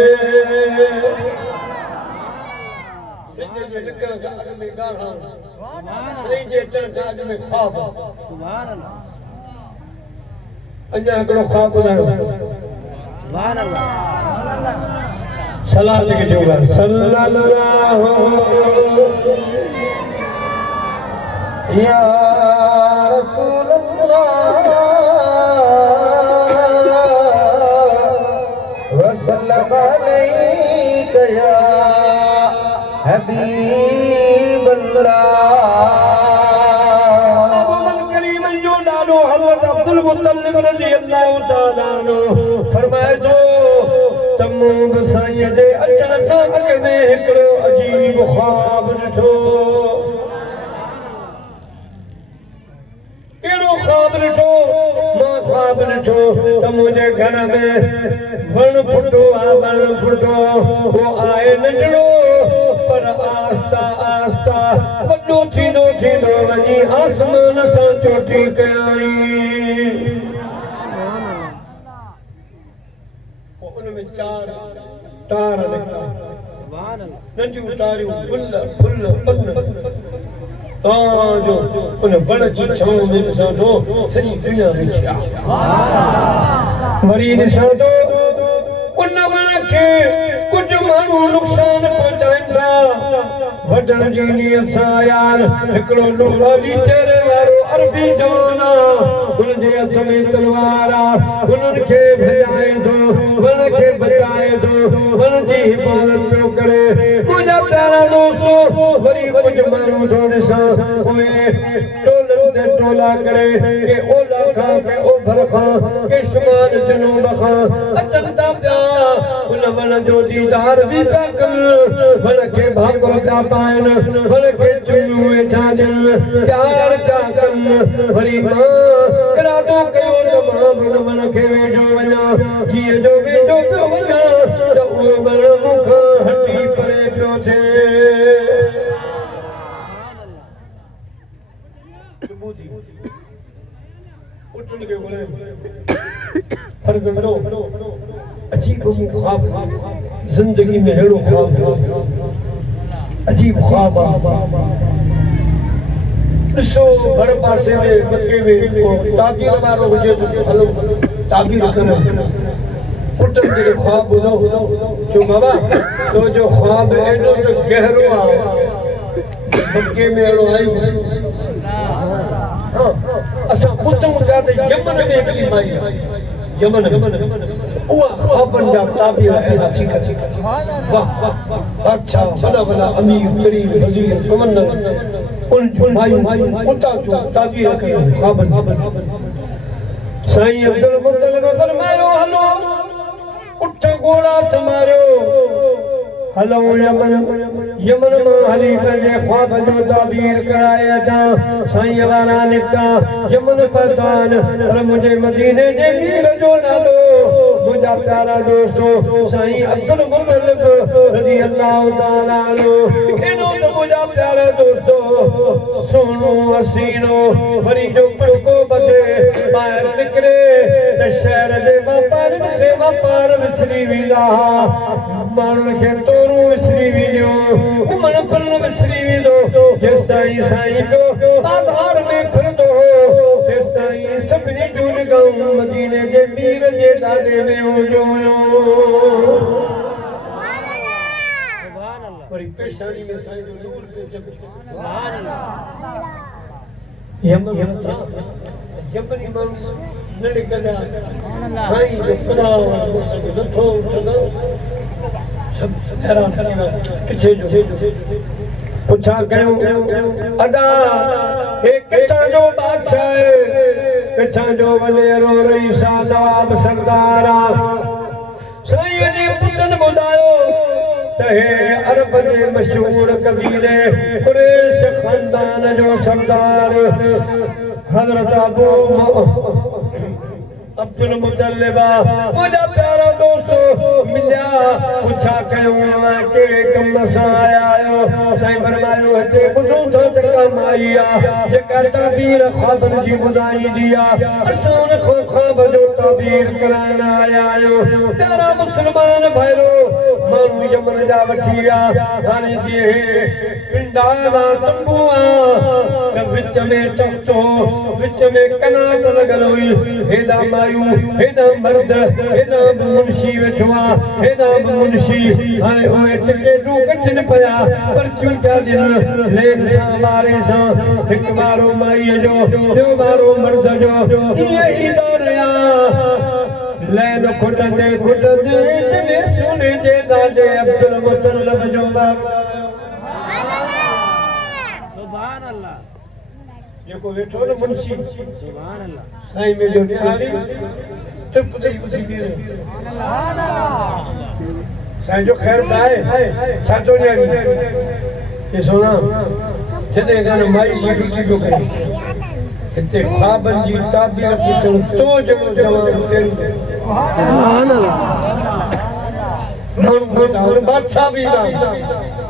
सिज जे लिकण खां अॻु में ॻाढ़ा सही जे अचण खां अॻु में ख्वाब सुभान अल्लाह अञा हिकिड़ो ख्वाब ॿुधायो सुभान अल्लाह सलात के जोगर सल्लल्लाहु या रसूल अल्लाह व सल्लम अलैका या हबीब अल्लाह अबुल करीम जो नालो हज़रत अब्दुल मुत्तलिब रज़ी अल्लाह तआला अन्हु फरमाए जो तमो साईं जे अचण खां अॻु में हिकिड़ो अजीब ख्वाब ॾिठो कहिड़ो ख्वाब ॾिठो मां ख्वाब ॾिठो त मुंहिंजे घर में वण फुटो आहे वण फुटो उहो आहे नंढड़ो पर आस्ता आस्ता वॾो थींदो थींदो वञी आसमान सां चोटी कयाई उनमें चार तार निकता नंढियूं तारियूं फुल फुल जो उन बण जी छांव में ॾिसां थो सॼी दुनिया में छा वरी ॾिसां थो उन वण खे कुझु माण्हू नुक़सान पहुचाइनि था वढण जी नियत सां आया हिकिड़ो लोहाली चेहरे वारो अरबी जवान उनजे हथ में तलवार आहे उन्हनि खे भॼाए थो वण खे बचाए थो वण जी हिफ़ाज़त पियो करे मुंहिंजा प्यारा दोस्तो वरी कुझु माण्हू थो ॾिसां उहे टोलनि ते टोला करे के ओला खां के ओभर खां के शुमार जनूब खां अचन ता पिया उन मन जो दीदार भी पिया कर मन के भागो पिया पाइन मन के चुनू वेठा ॾियन प्यार पिया कन वरी मां इरादो कयो त मां उन मन खे वेठो वञा कीअं जो वेठो पियो वञा त उहो मन मूंखां हटी परे पियो थिए उठण के बोले फर्ज मनो अजीब ख्वाब जिंदगी में हेड़ो ख्वाब अजीब ख्वाब ॾिसो हर पासे में मके में ताबीर वारो हुजे तो हलो ताबीर करे उठण के ख्वाब ॿुधो जो बाबा तो जो ख्वाब एॾो जो गहरो आहे मके में हेड़ो आयो असां ॿुधूं था त यमन में हिकिड़ी माई आहे यमन उहा ख्वाबनि जा ताबीर अहिड़ा थी करे वाह बादशाह वॾा वॾा अमीर गरीब वज़ीर गवर्नर उन जूं मायूं उतां जूं ताबीर कयूं ख्वाबनि साईं अब्दुल मुतलिब फरमायो हलो उठ घोड़ा संभारियो हलो यमन यमन में हली पंहिंजे ख्वाब जो ताबीर कराए अचां साईं वारा निकिता यमन पहुतान पर मुंहिंजे मदीने जे मीर जो नालो मुंहिंजा प्यारा दोस्तो साईं अब्दुल मुतलिब रज़ी अल्लाह ताला अन्हु एॾो त मुंहिंजा प्यारा दोस्तो सोनो हसीनो वरी जो पड़को बजे ॿाहिरि निकिरे त शहर जे वापार विसरी वेंदा माण्हुनि खे तोरूं विसरी वेंदियूं घुमण फिरण विसरी वेंदो जेसिताईं साईं को बाज़ार में फिरंदो हो तेसिताईं सभिनी जूं निगाहूं मदीने जे मीर जे ॾाॾे में हुजूं वरी पेशानी में साईं जो नूर पियो चमके यमनी माण्हू न निकिरंदा साईं जो ख़ुदा नथो उथंदो सब हैरान थी विया किथे जो पुछा कयूं अदा हे किथां जो बादशाह आहे किथां जो वॾेरो रईसा नवाब सरदार आहे साईं जे पुटनि ॿुधायो त हे अरब जे मशहूर कबीले कुरैश खानदान जो सरदार हज़रत अब्दुल मुतलिब मुंहिंजा प्यारा दोस्तो मिलिया पुछा कयूं कहिड़े कम सां आया आहियो साईं फरमायो हिते ॿुधूं था त कम आई आहे जेका ताबीर ख्वाबनि जी ॿुधाईंदी आहे असां उन खां ख्वाब जो ताबीर कराइण आया आहियूं प्यारा मुस्लमान भाइरो माण्हू यमन जा वठी विया हाणे जीअं पिंडाला तंबू त विच में तख़्तो विच में कनात लॻल हुई हेॾा मायूं हेॾा मर्द हेॾा मुंशी वेठो आहे हेॾा मुंशी हाणे उहे टिकेटूं कटनि पिया पर्चियूं पिया ॾियनि लेन सां वारे सां हिकु वारो माईअ जो ॿियो वारो मर्द जो ईअं ईंदा रहिया लैन खुटंदे खुटंदे सोने जे ॾाॾे अब्दुल मुतलिब जो सुभान अल्लाह जेको वेठो न मुंशी सुभान अल्लाह साईं में जो निहारी चुप ॾेई ॿुधी बीहे साईं जो ख़ैर आहे छा थो निहारी हे सोना जॾहिं कान माई जी ड्यूटी पियो करे हिते ख्वाबनि जी ताबीर पुछण तो जहिड़ो जवान केरु सुभान अल्लाह माण्हू बादशाह बि ईंदा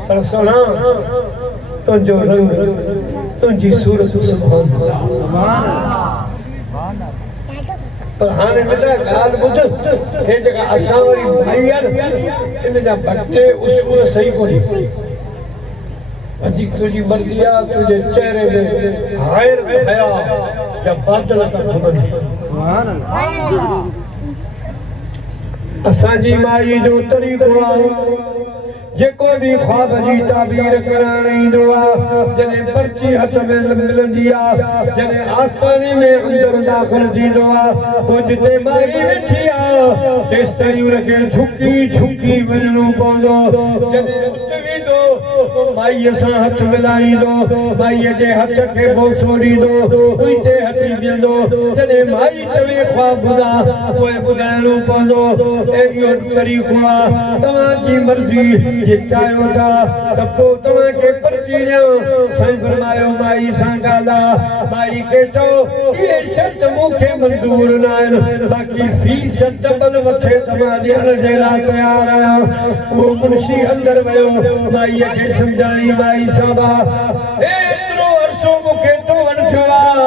पर सोना तुंहिंजो रंग तुंहिंजी सूरत सुभान पर हाणे बेटा ॻाल्हि ॿुध हे जेका असां वारी भाई आहे इन जा ॿ उसूल सही कोन्हे अॼु तुंहिंजी मर्ज़ी आहे तुंहिंजे चहिरे में हायर हया या बादल था घुमनि असांजी माई जो तरीक़ो आहे जेको भी ख्वाब जी ताबीर कराइण ईंदो आहे जॾहिं पर्ची हथ में मिलंदी आहे जॾहिं आस्थाने में अंदरि दाख़िल थींदो आहे पोइ जिते माई वेठी आहे तेसिताईं हुनखे झुकी झुकी वञिणो पवंदो जॾहिं उठ वेंदो माई सां हथ मिलाईंदो माई जे हथ खे बोसो ॾींदो उते हटी वेंदो जॾहिं माई चवे ख्वाब ॿुधा पोइ ॿुधाइणो पवंदो इहो तरीक़ो आहे तव्हांजी मर्ज़ी जे चाहियो था त पोइ तव्हांखे पर्ची ॾियां साईं फरमायो माई सां ॻाल्हाए माई खे चओ इहे शर्त मूंखे मंज़ूर न आहिनि बाक़ी फीस डबल मथे तव्हां ॾियण जे लाइ तयारु आहियां उहो मुंशी अंदरि वियो माईअ खे सम्झाई माई साहिबा एतिरो अरसो मूंखे चवण थियो आहे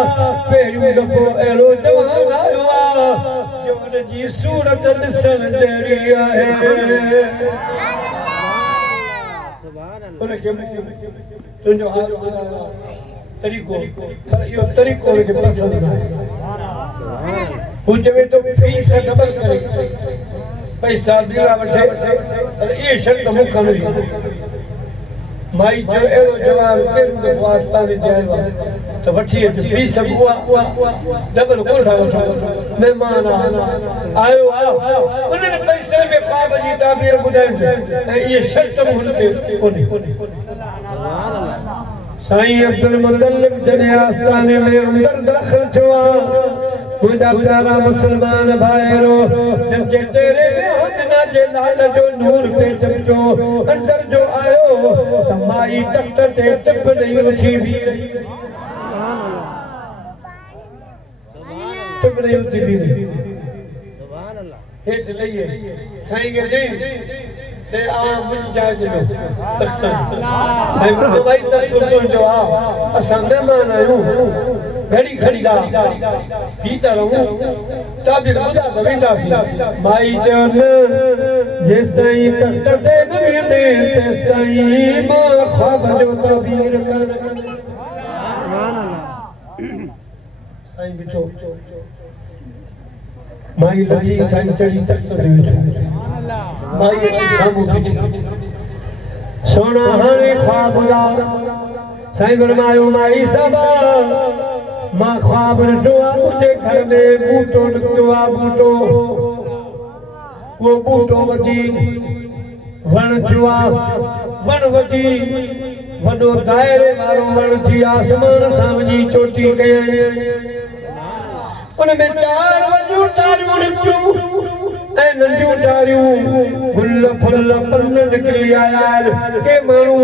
पहिरियों दफ़ो अहिड़ो जवान आयो आहे जो उनजी सूरत ॾिसण जहिड़ी आहे उनखे तुंहिंजो हाल ॿुधायो तरीक़ो पर इहो तरीक़ो उनखे पसंदि आहे हू चवे थो फीस डबल करे पैसा ॿीड़ा वठे पर इहे शर्त मूंखां न माई जो अहिड़ो जवान पहिरियों दफ़ो आस्थाने ते आयो आहे त वठी अच फीस उहा डबल कोन था वठो महिमान आयो आहे उन्हनि पैसे में ख्वाब जी ताबीर ॿुधाइजो ऐं इहे शर्त हुनखे कोन्हे साईं अब्दुल मुतल्लिब जॾहिं आस्थाने में अंदरि दाख़िल थियो आहे मुंहिंजा प्यारा मुस्लमान भाइरो जिनके चेहरे में हुनना जे लाल जो नूर पे चमचो अंदर जो आयो त माई तख्त ते टिप ॾेई उथी बीह रही टिप ॾेई उथी बीह रही हेठि लही साईं खे चई से आ मुंहिंजा जो तख्त साईं भाई तख्त तुंहिंजो आहे असां महिमान आहियूं घड़ी खड़ीदा पीता रहूं ताबीर ॿुधा त वेंदासीं माई चवनि जेसिताईं तख्त ते न वेंदे तेसिताईं मां ख्वाब जो ताबीर करण साईं बिठो माई लची साईं चढ़ी तख्त ते वेठो माई साम्हूं बीठी सोना हाणे ख्वाब ॿुधा साईं फरमायो माई साहिबा मां ख्वाब ॾिठो आहे मुंहिंजे घर में बूटो निकितो आहे बूटो उहो बूटो वधी वण थियो आहे वण वधी वॾो दाइरे वारो वण थी आसमान सां वञी चोटी कयई उन में 4 वॾियूं टारियूं निकितियूं ऐं नंढियूं टारियूं गुल फुल पल निकिरी आया के माण्हू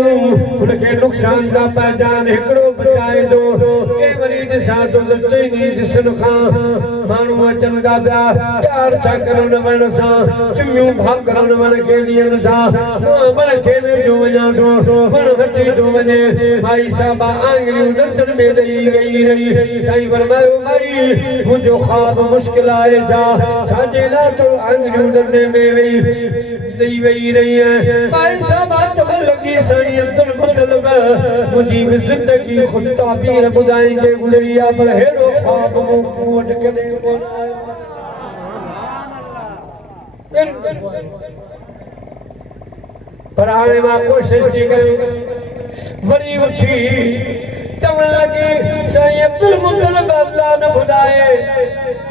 उनखे नुक़सान न पहुचाइनि हिकिड़ो बचाईंदो के वरी ॾिसां थो त चईनी ॾिसण खां माण्हू अचनि था पिया प्यार था कनि वण सां चुमियूं भाकरनि वण खे ॾियनि था वण खे वेझो वञा थो वण हटी थो वञे माई साहिबा आङिरियूं नथनि में ॾेई वेही रही साईं फरमायो माई मुंहिंजो ख्वाब मुश्किल आहे छाजे लाइ तो आङिरियूं नंढे में ॾेई वेही रही आहे माई साहिबा चवण लॻी साईं अब्दुल मुतल्लिब मुंहिंजी बि ज़िंदगी ख़ुदि ताबीर ॿुधाईंदे गुज़री आहे पर हेड़ो ख्वाब मूं वटि कॾहिं कोन आयो पर हाणे मां कोशिशि थी कयां वरी उथी चवण लॻी साईं अब्दुल मुतल्लिब अल्लाह न ॿुधाए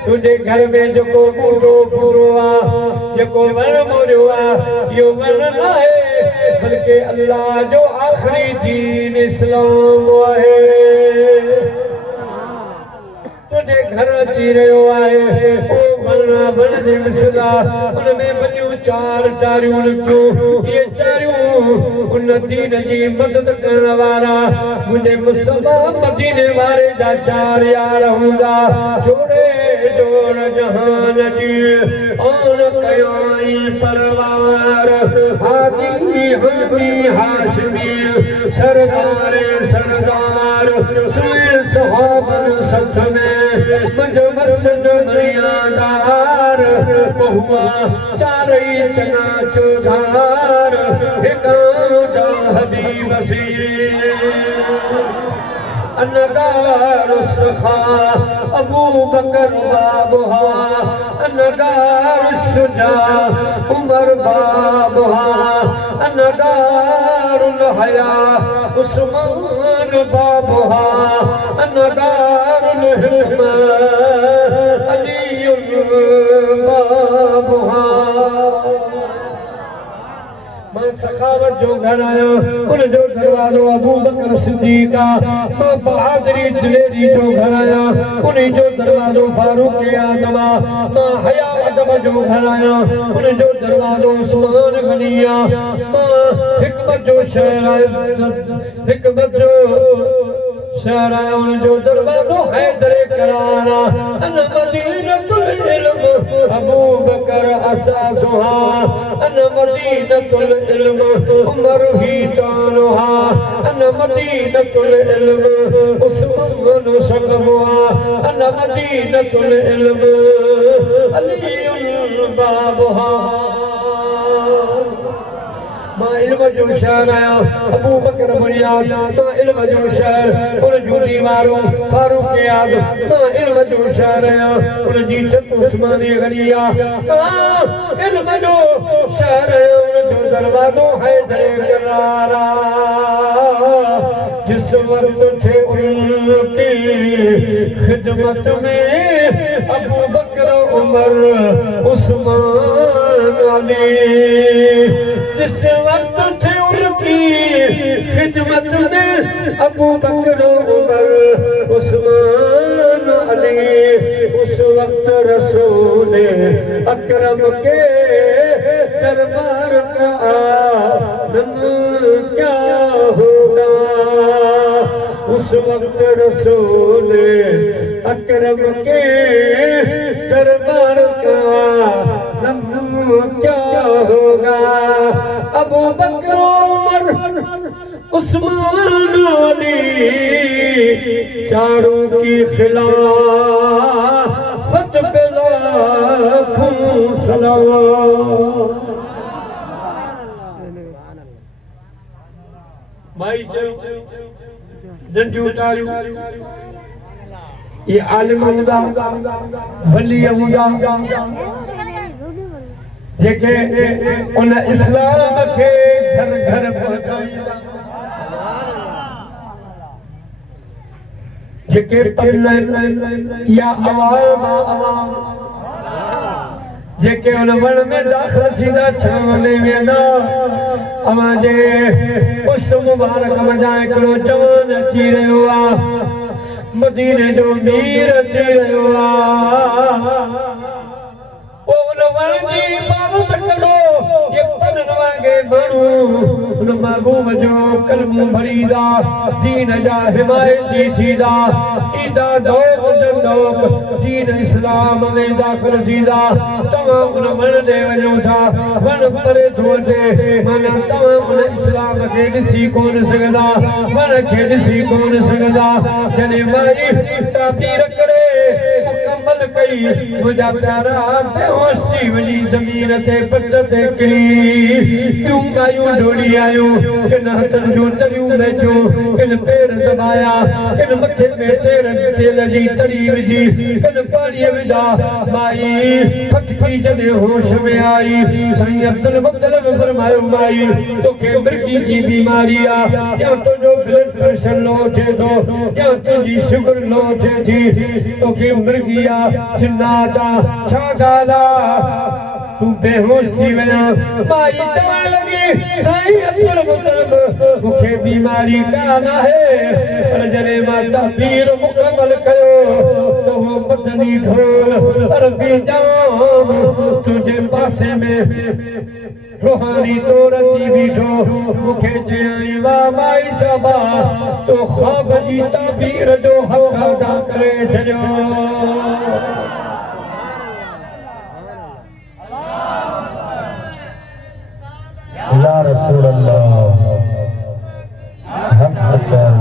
तुंहिंजे घर में जेको बूटो फूरो आहे जेको वण मोरियो आहे इहो वण न आहे बल्कि अल्लाह जो आख़िरी दीन इस्लाम आहे तुंहिंजे घर अची रहियो आहे ओ वण जे मिसला उन में वॾियूं 4 टारियूं निकितियूं इहे चारियूं उन दीन जी मदद करण वारा मुंहिंजे मुस्तफ़ा मदीने वारे जा 4 यार हूंदा जोड़े जोड़ जहान जी आन कयाई परवार हादी हामी हाशमी सरदार सरदार सुर सहाबन सथ में मुझो मस्जिद मरियादार बहुआ 4 चना चौधार हिकां हबीब सी अनदार सखा अबू बकर बाबहा अनदार शुजा उमर बाबहा अनदार हया उस्मान बाबहा अनदार हिकमा अली बाबहा मां सखावत जो घर आयो उन जो दरवाज़ो अबू बकर सिद्दीक़ मां बहादुरी दिलेरी जो घर आया उन्हीं जो दरवाज़ो फारूक आज़म मां हया अदब जो घर आया उन्हीं जो दरवाज़ो उस्मान गनी मां हिकमत जो शहर हिकमत जो शहर आया उन्हीं जो दरवाज़ो हैदर करारा अन मदीनतुल इल्म अबू बकर असासुहा अन मदीनतुल इल्म उमर ही तानुहा अन मदीनतुल इल्म उस्मान सकबुहा अन मदीनतुल इल्म अलीउल बाबुहा मां इल्म जो शहर आया अबू बकर बुनियाद मां इल्म जो शहर उन जो दीवारों फारूक आज़म मां इल्म जो शहर आया उन जी छत उस्मान गनिया मां इल्म जो शहर आया उन जो दरवाज़ो हैदर करारा जिस वक्त थे उनकी खिदमत में अबू बकर उमर उस्मान अली जिस वक्त थे उनकी खिदमत में अबू बकर उमर उस्मान अली उस वक्त रसूल अकरम के दरबार का आलम क्या होगा उस वक्त रसूल अकरम के दरबार का आलम क्या होगा अबू बकर उमर उस्मान अली चारों की खिलाफत पे लाखों सलाम भाई जंजू तारू ये आलिम हुंदा वली हुंदा जेके उन इस्लाम के घर घर पहुंचाईंदा जेके पढ़ल या अवाम जेके उन वण में दाखिल थींदा छावले वेंदा अवां जे पुष्ट मुबारक मजा हिकिड़ो जवान अची रहियो आहे मदीने जो मीर अची रहियो आहे उन वण जी इबादत करो ये पढ़ण वांगे माण्हू उन महबूब जो कलमो भरीदा दीन जा हिमायती थींदा ईदा दौक दौक दीन इस्लाम में दाखिल थींदा तव्हां उन वण ते वञो था वण परे थो अचे माना तव्हां उन इस्लाम खे ॾिसी कोन सघंदा वण खे ॾिसी कोन सघंदा जॾहिं माई ताबीर करे मुकम्मल कई मुंहिंजा प्यारा बेहोश थी वञी ज़मीन ते पट ते किरी ॿियूं मायूं डोड़ी आयूं किन हथनि जूं तरियूं मैचियूं किन पेर दबाया किन मथे में तेल जी तरी विझी किन पाणीअ विधा माई फटकी जॾहिं होश में आई साईं अब्दुल मुतलिब फरमायो माई तोखे मिर्गी जी बीमारी आहे या तुंहिंजो ब्लड प्रेशर लो थिए थो या तुंहिंजी शुगर लो थिए थी तोखे मिर्गी आहे जिन्नात आहे छा ॻाल्हि आहे तू बेहोश थी वया माई चवण लगी साईं अब्दुल मुतलिब मूंखे बीमारी कान आहे पर जॾहिं मां तहबीर मुकमल कयो त वो मदनी ढोल अरबी जाम तुंहिंजे पासे में रूहानी तौर थी बीठो मूंखे चयई वाह माई साहबा तो ख्वाब जी ताबीर जो हक़ अदा करे छॾियो या रसूल अल्लाह हक अचार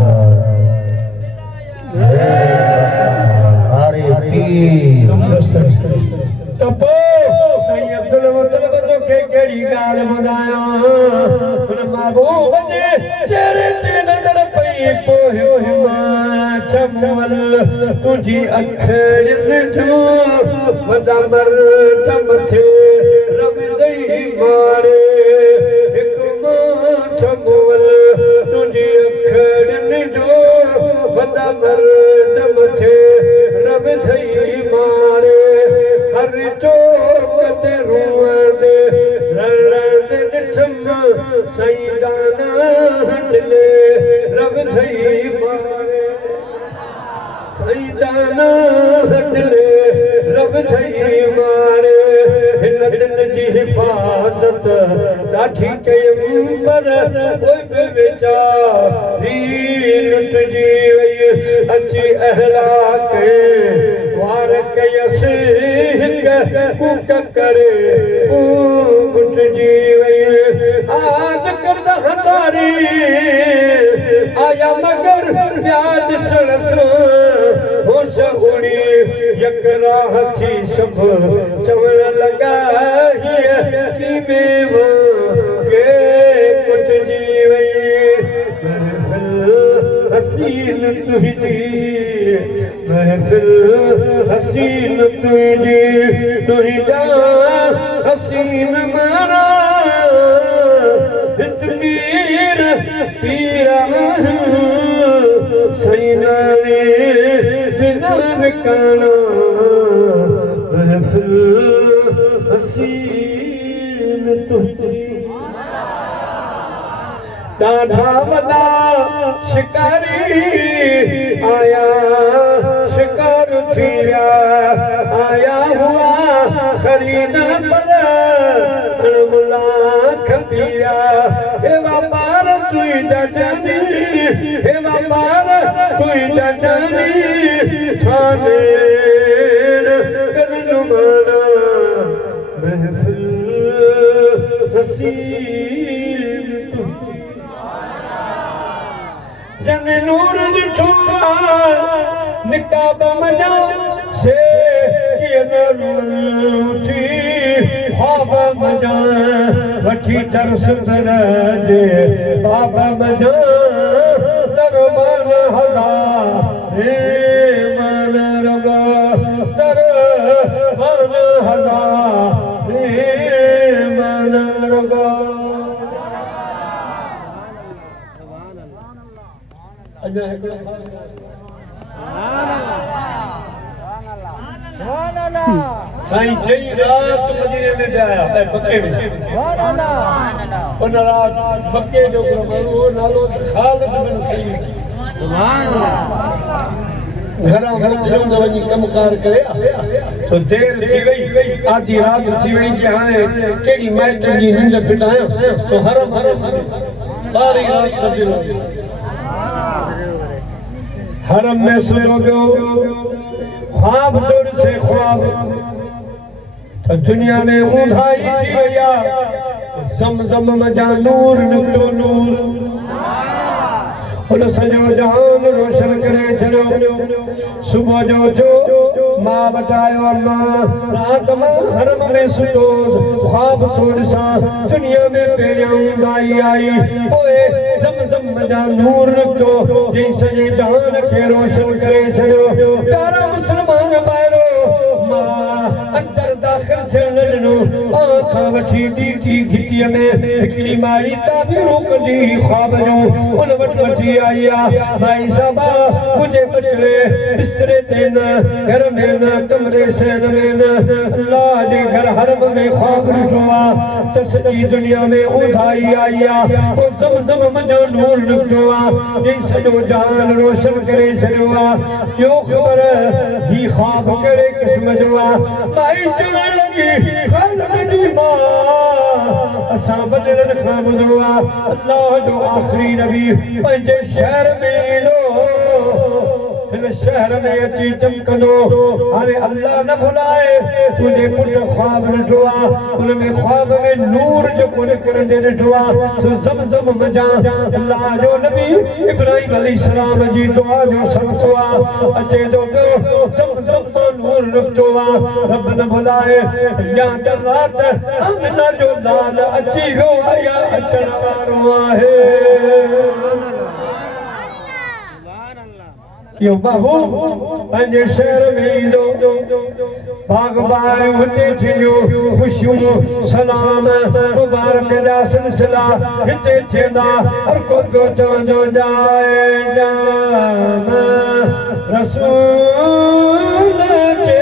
अरे पीर तपो साईं अब्दुल मुतलिब तोखे कहिड़ी ॻाल्हि ॿुधायां हुन महबूब जे चेहरे ते नज़र पई पोइ मां चमवल तुंहिंजी अखि ॾिठो वॾा मर्द मथे रब ॾेई मारे हिकु मां चमवल तुंहिंजी अखि ॾिठो वॾा मर्द मथे रब ॾेई मारे हर चौक ते रोअंदे रड़ंदे सईदाना हटले रब थई मारे सईदाना हटले रब थई मारे हिन दिन जी हिफाज़त ॾाढी कयम पर कोई बेचारी लुटजी वई अची अहला के वार कयस हिक कूक करे गुटजी वई आज कत हतारी आया मगर प्याज सड़स होश उड़ी यकरा हथी सब चवण लगा की में के कुटजी वई महफिल हसीन तुझी महफिल हसीन तुझी जा हसीन मारा पीर पीरा सैनानी बिना काना महफिल हसीन तुझी ॾाढा वॾा शिकारी आया शिकार थी विया आया हुआ ख़रीदण पर मुलाख थी विया हे वापार तुई जानी हे वापार तुई जानी थाने करण माना महफिल हसीन जन नूर ॾिठो निकाब मजा से उठी ख्वाब मजा वठी तरस जे बाब मजा तर मन हदा रे मन रगा तर मन हदा रे मन रगा साईं चई रात मदीने में आया बके में उन रात बके जो गुरु नालो खालिद बिन सईद सुभान अल्लाह घरा मंदिरों में वञी कमकार करे तो देर थी वई आधी रात थी वई कि हाणे केड़ी माइट जी निंड फिटाया तो हरम बारी रात रबी हरम में सुनो ख्वाब दूर से ख्वाब तो दुनिया में ऊंधाई थी वया ज़मज़म मजा नूर निकतो नूर उन सॼो जहान रोशन करे छॾियो सुबुह जो मां वटायो अम्मा रात मां हरम में सुतो ख्वाब थो ॾिसां दुनिया में पहिरियों ऊंधाई आई पोइ ज़मज़म मजा नूर निकतो जंहिं सॼे जहान खे रोशन करे छॾियो प्यारा मुस्लमान भाइरो मां अंदर दाख़िल थियण ॾिनो आखां वठी ॾीठी घिटीअ में हिकिड़ी माई ताबीरूं कंदी ख्वाब जूं उन वटि वठी आई आहे भाई साहबा मुंहिंजे बचड़े बिस्तरे ते न घर में न कमरे सहन में न अल्लाह जे घर हरम में ख्वाब ॾिठो आहे त सॼी दुनिया में ऊंधाई आई आहे पोइ ज़मज़म मज़ो नूर निकितो आहे जंहिं सॼो जहान रोशन करे छॾियो आहे ॿियो ख़बर ही ख्वाब कहिड़े क़िस्म जो आहे माई चवण लॻी ख़ालिद जी मां असां वॾड़नि खां ॿुधो आहे अल्लाह जो आख़िरी नबी पंहिंजे शहर में ईंदो हिन शहर में अची चमकंदो हाणे अल्लाह न भुलाए तुंहिंजे पुटु ख्वाब ॾिठो आहे उन में ख्वाब में नूर जेको निकिरंदे ॾिठो आहे सो ज़मज़म मजा अल्लाह जो नबी इब्राहिम अलैहिस्सलाम जी दुआ जो सदक़ो आहे अचे थो पियो ज़मज़म तो नूर निकितो आहे रब न भुलाए या त रात आमिना जो लाल अची वियो आहे या अचण वारो आहे यो बाबू पंहिंजे शहर में ईंदो बाग़बारियूं हुते थींदियूं ख़ुशियूं सलाम मुबारक जा सिलसिला हिते थींदा हर को पियो चवंदो जाए जाम रसूल जे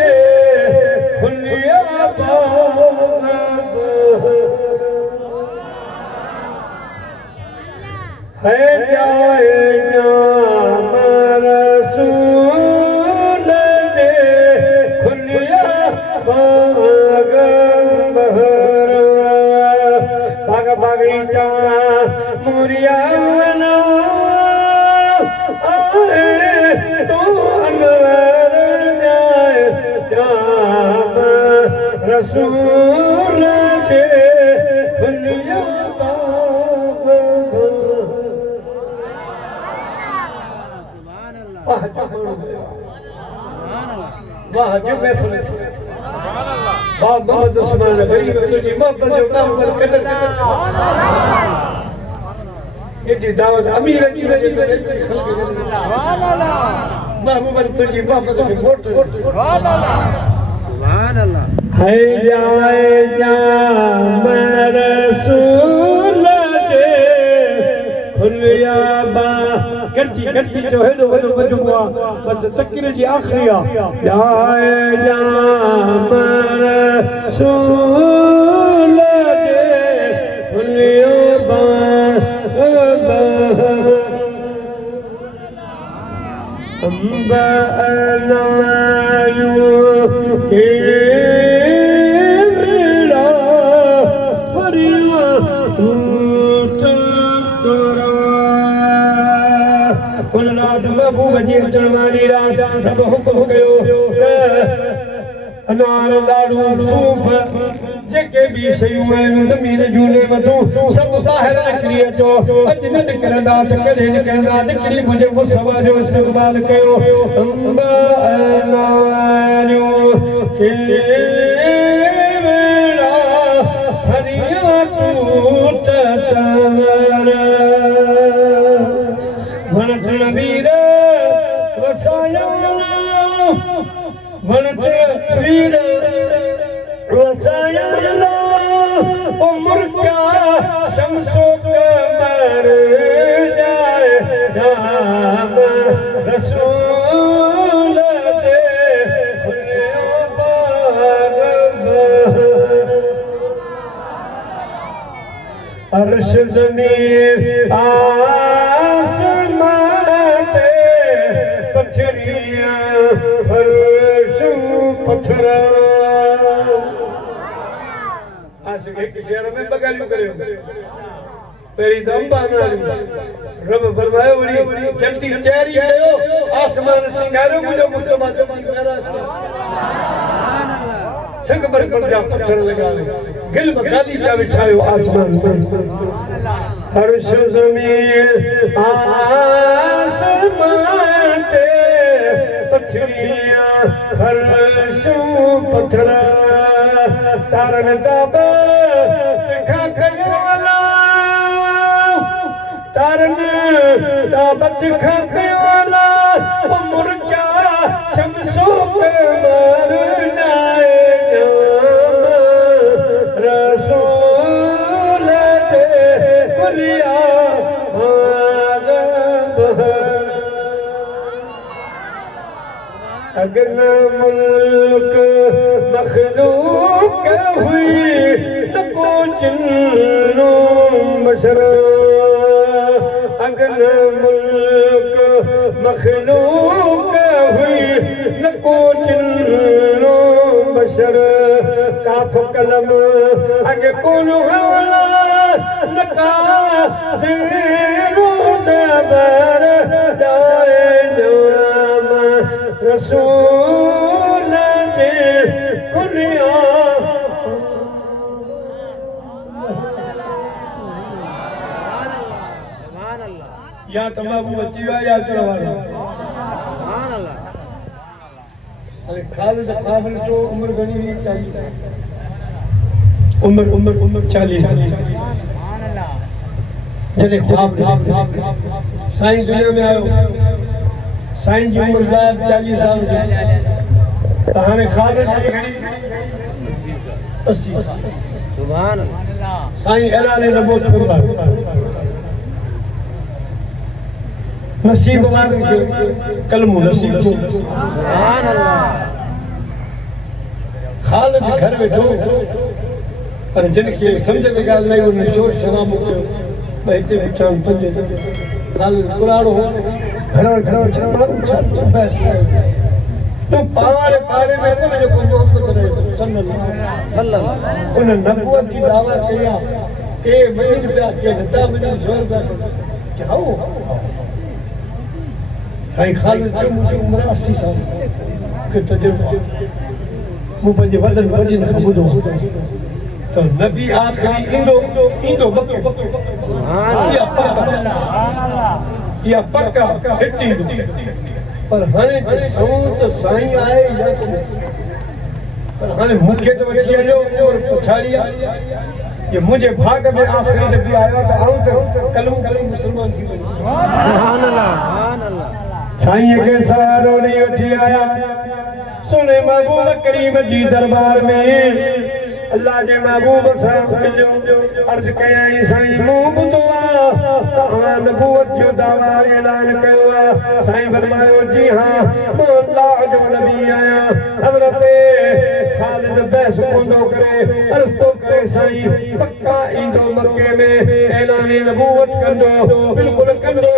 खुलिया रसूल जे खुलिया वाह जो महफिल वाह मोहम्मद उस्मान गरीब तुझी मोहब्बत जो काम कर कदर ये दावत अमीर की महबूबन तुझी मोहब्बत में वोट सुभान अल्लाह है जाए जा रसूल जे खुलिया बा करची करची जो हेडो वडो मजमुआ बस तकरीर जी आखिरी जाए जा रसूल जे खुलिया बा अम्बा अनायु के मेरा फरियाद तोरा उन रात महबूब जी अचण वारी रात रब हुकुम कयो अनार लाडू सूफ जेके भी शयूं आहिनि ज़मीन जूं नेमतूं सभु ॿाहिरि निकिरी अचो अॼु न निकिरंदा त कॾहिं निकिरंदा निकिरी मुंहिंजे मुस्तफ़ा जो इस्तक़बाल कयो अम्बा अनारियूं के वेड़ा फरियादूं तवर वणटण वीर वसाया वणटण वीर वसाया उम्र क्या शमसो कमर जाए नाम रसूल दे अर्श ज़मीन आसमान ते पथरियां फर्श पत्थर एक शेर में बगालियो करियो पहिरीं त अंबा नालियो रब फरमायो वरी जल्दी तैयारी कयो आसमान सिंगारियो मुंहिंजो मुस्तफ़ा जल्दी महाराज संग बरकत जा पत्थर लगा गिल बगाली जा विछायो आसमान में अर्श ज़मीन आसमान ते पथरियां फर्श पत्थर तारन ताबा खा खयोला तारन ताबत खा खयोला उम्र क्या शमसो पे मर जाए रसूल दे कुलिया अगर न मुल्क मखलूक हुई न को जिन्नो बशर अगर न मुल्क मखलूक हुई न को जिन्नो बशर काफ कलम अगे कोन हवला न का ज़ीरो ज़बर दाए नाम रसूल दे कुलिया सुभान अल्लाह या तमामु बची हुआ या चलवाना सुभान अल्लाह अरे खालिद काबिल तो उम्र घणी ही चाहिए उम्र 40 सुभान अल्लाह जने ख्वाब साईं दुनिया में आयो साईं जी उम्र 40 साल जी हाणे खालिद जी घणी 80 साल सुभान अल्लाह साईं ऐलाने नबूवत फरमायो नसीब वारन खे कलमो नसीब सुभान अल्लाह खालिद घर वेठो पर जिन खे सम्झ में ॻाल्हि न आई उन शोर शराबो कयो भई हिते वीचां पंज खालिद पुराणो हो घणो छा बस तो पारे में तो जेको मोहब्बत रहे सल्लल्लाहु उन नबूवत जी दावा कया के महीन पिया के नता महीन जोर पिया क्या हो साईं खालिद की मुझे उम्र 80 साल के तजुर्बा मूं पंहिंजे वॾनि वॾनि खां ॿुधो त नबी आख़िरी ईंदो मके इहा पक हिते ईंदो पर हाणे ॾिसूं त साईं आहे या पर हाणे मूंखे त वठी हलियो और पुछाड़ी ये मुझे भाग में आखिरी नबी आया तो आऊं तो कलम मुसलमान थी वञा सुभान अल्लाह सुभान अल्लाह साईं के सहारो नहीं उठी आया सुने महबूब करीम जी दरबार में अल्लाह जे महबूब सां मिलियो अर्ज कयाई साईं मूं ॿुधो आहे तव्हां नबूवत जो दावा ऐलान कयो आहे साईं फरमायो जी हां मां अल्लाह जो नबी आहियां हज़रत ख़ालिद बहस कोंदो करे अर्ज़ थो करे साईं पक्का ईंदो मके में ऐलान नबूवत कंदो बिल्कुलु कंदो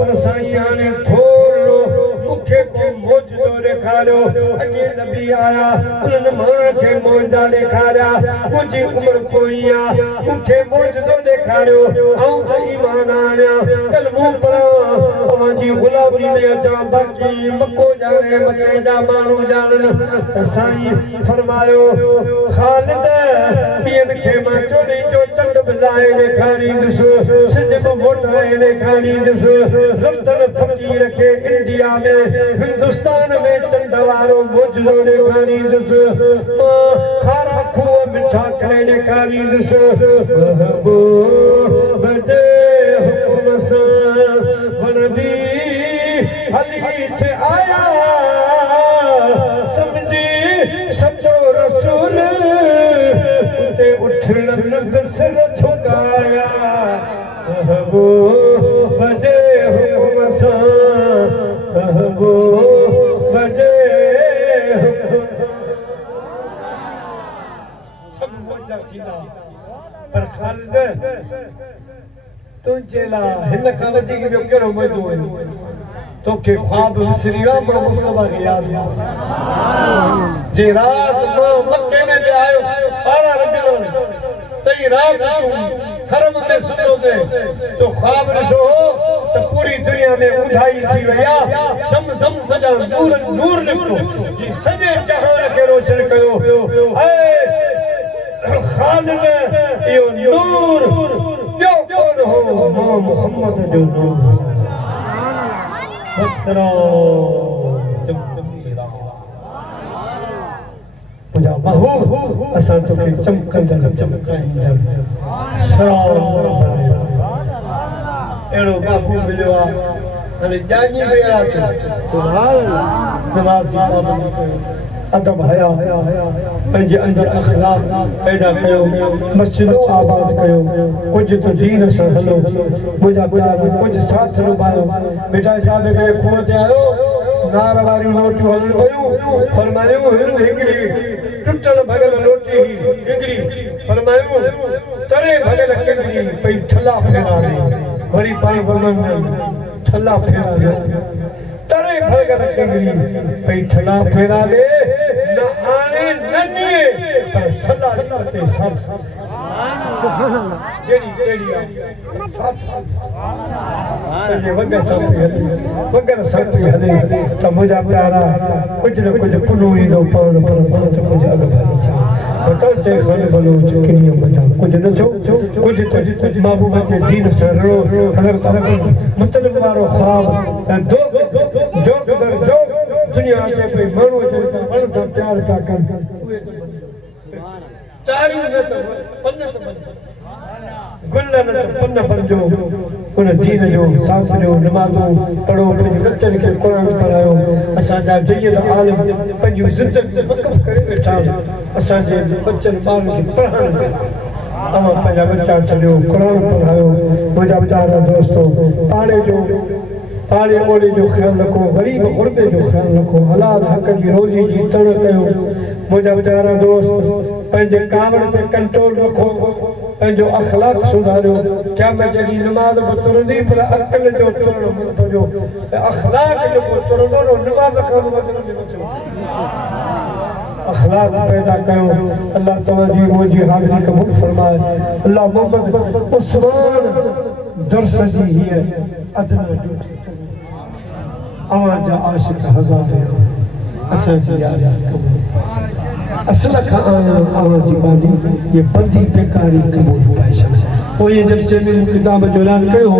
पर साईं हाणे थोरो मूंखे को मौजूदो ॾेखारियो अॻे नबी आया उन्हनि माण्हुनि खे मौजा ॾेखारिया मुंहिंजी उमिरि पोइ आहे मूंखे मौजूदो ॾेखारियो ऐं त ईमान आणिया कलमो पढ़ां तव्हांजी ग़ुलामी में अचां बाक़ी मको ॼाणे मके जा माण्हू ॼाणनि त साईं फरमायो ख़ालिद ॿियनि खे मां चोरी जो चंड बि लाहे ॾेखारींदुसि सिज बि मोटाए ॾेखारींदुसि रतन फ़क़ीर खे इंडिया में हिंदुस्तान में चंड वारो मौजूदो ॾेखारींदुसि मां खारा खूह मिठा करे ॾेखारींदुसि महबूब जे हुकुम सां वण बि हली थे आया सम्झी सचो रसूल उते उठण बिसर झुकाया महबूब जे हुकुम सां महबूब जे हुकुम सां सब मौजा थींदा पर ख़ालिद तुंहिंजे लाइ हिन खां वधीक ॿियो कहिड़ो मौजो हुयो तोखे ख्वाब विसरी विया मां मुस्तफा खे यादि जे राति मां मके में बि आयो 12 रबियुल तई राति हरम में सुम्हियो पे तो ख्वाब ॾिठो त पूरी दुनिया में ऊंधाई थी वई आहे ज़म सॼा नूर निकितो जी सॼे जहान खे रोशन कयो ख़ालिद इहो नूर ॿियो कोन हो मां मुहम्मद जो नूर बसरा मुंहिंजा महबूब असां तोखे चमकंदड़ चमकाईंदड़ अहिड़ो बाबू मिलियो आहे हाणे जाॻी विया नमाज़ जी पाबंदी कयो अदब हया पंहिंजे अंदरि अख़लाक़ पैदा कयो मस्जिदो आबाद कयो कुझु त दीन सां हलो मुंहिंजा प्यार कुझु साथ निभायो बेटा साहिब खे खूह ते आयो नार वारियूं लोटियूं हलनि पयूं फरमायूं हिकिड़ी टुटल भॻल लोटी हिकिड़ी फरमायूं तरे भॻल किंगरी पई ठला फेरारे वरी पाण फरमायूं ठला फेरारे तरे भॻल किंगरी पई ठला फेरारे न आणे न निए पर सदा ते साथ जेड़ी साथ ये वगे साथ हले त मुंहिंजा प्यारा कुझु न कुझु पुनो ईंदो पाण पर मां त मुंहिंजा अॻ बता ते खन बनो चुकियो बता कुझु न छो कुझु त महबूब जे दीन सां रो हज़रत मतलब वारो ख्वाब दो जो दर जो दुनिया जे पे माण्हू जे वण सां प्यार था कनि तारियूं न त पन त गुल न त पन बणजो उन दीन जो साथ जो नमाज़ो पढ़ो पंहिंजे बच्चनि खे क़ुर पढ़ायो असांजा जयद आलिम पंहिंजूं ज़िंदगी वक़फ़ करे वेठा असांजे बच्चनि ॿारनि खे पढ़ाइण तव्हां पंहिंजा बच्चा छॾियो क़ुर पढ़ायो मुंहिंजा प्यारा दोस्तो पाड़े ॿोड़े जो ख़्यालु रखो ग़रीब ग़ुरबे जो ख़्यालु रखो हलाल हक़ जी रोज़ी जी तण कयो मुंहिंजा प्यारा दोस्त पंहिंजे कावड़ ते कंट्रोल रखो पंहिंजो अख़लाक़ सुधारियो क्या मैं जॾहिं नमाज़ बि तुरंदी पर अक़ल जो तुरणो पंहिंजो अख़लाक़ जेको तुरंदो न नमाज़ खां अख़लाक़ पैदा कयो अल्लाह तव्हांजी मुंहिंजी हाज़िरी क़बूल फरमाए अल्लाह मोहम्मद उस्मान दर्स जी हीअ अदन अवां जा आशिक़ हज़ार असांजी यारी क़बूल असल खां आवाज़ बानी ये बंदी बेकारी कबूल पाए छॾे पोइ जब चेंबिन किताब जो ऐलान कयो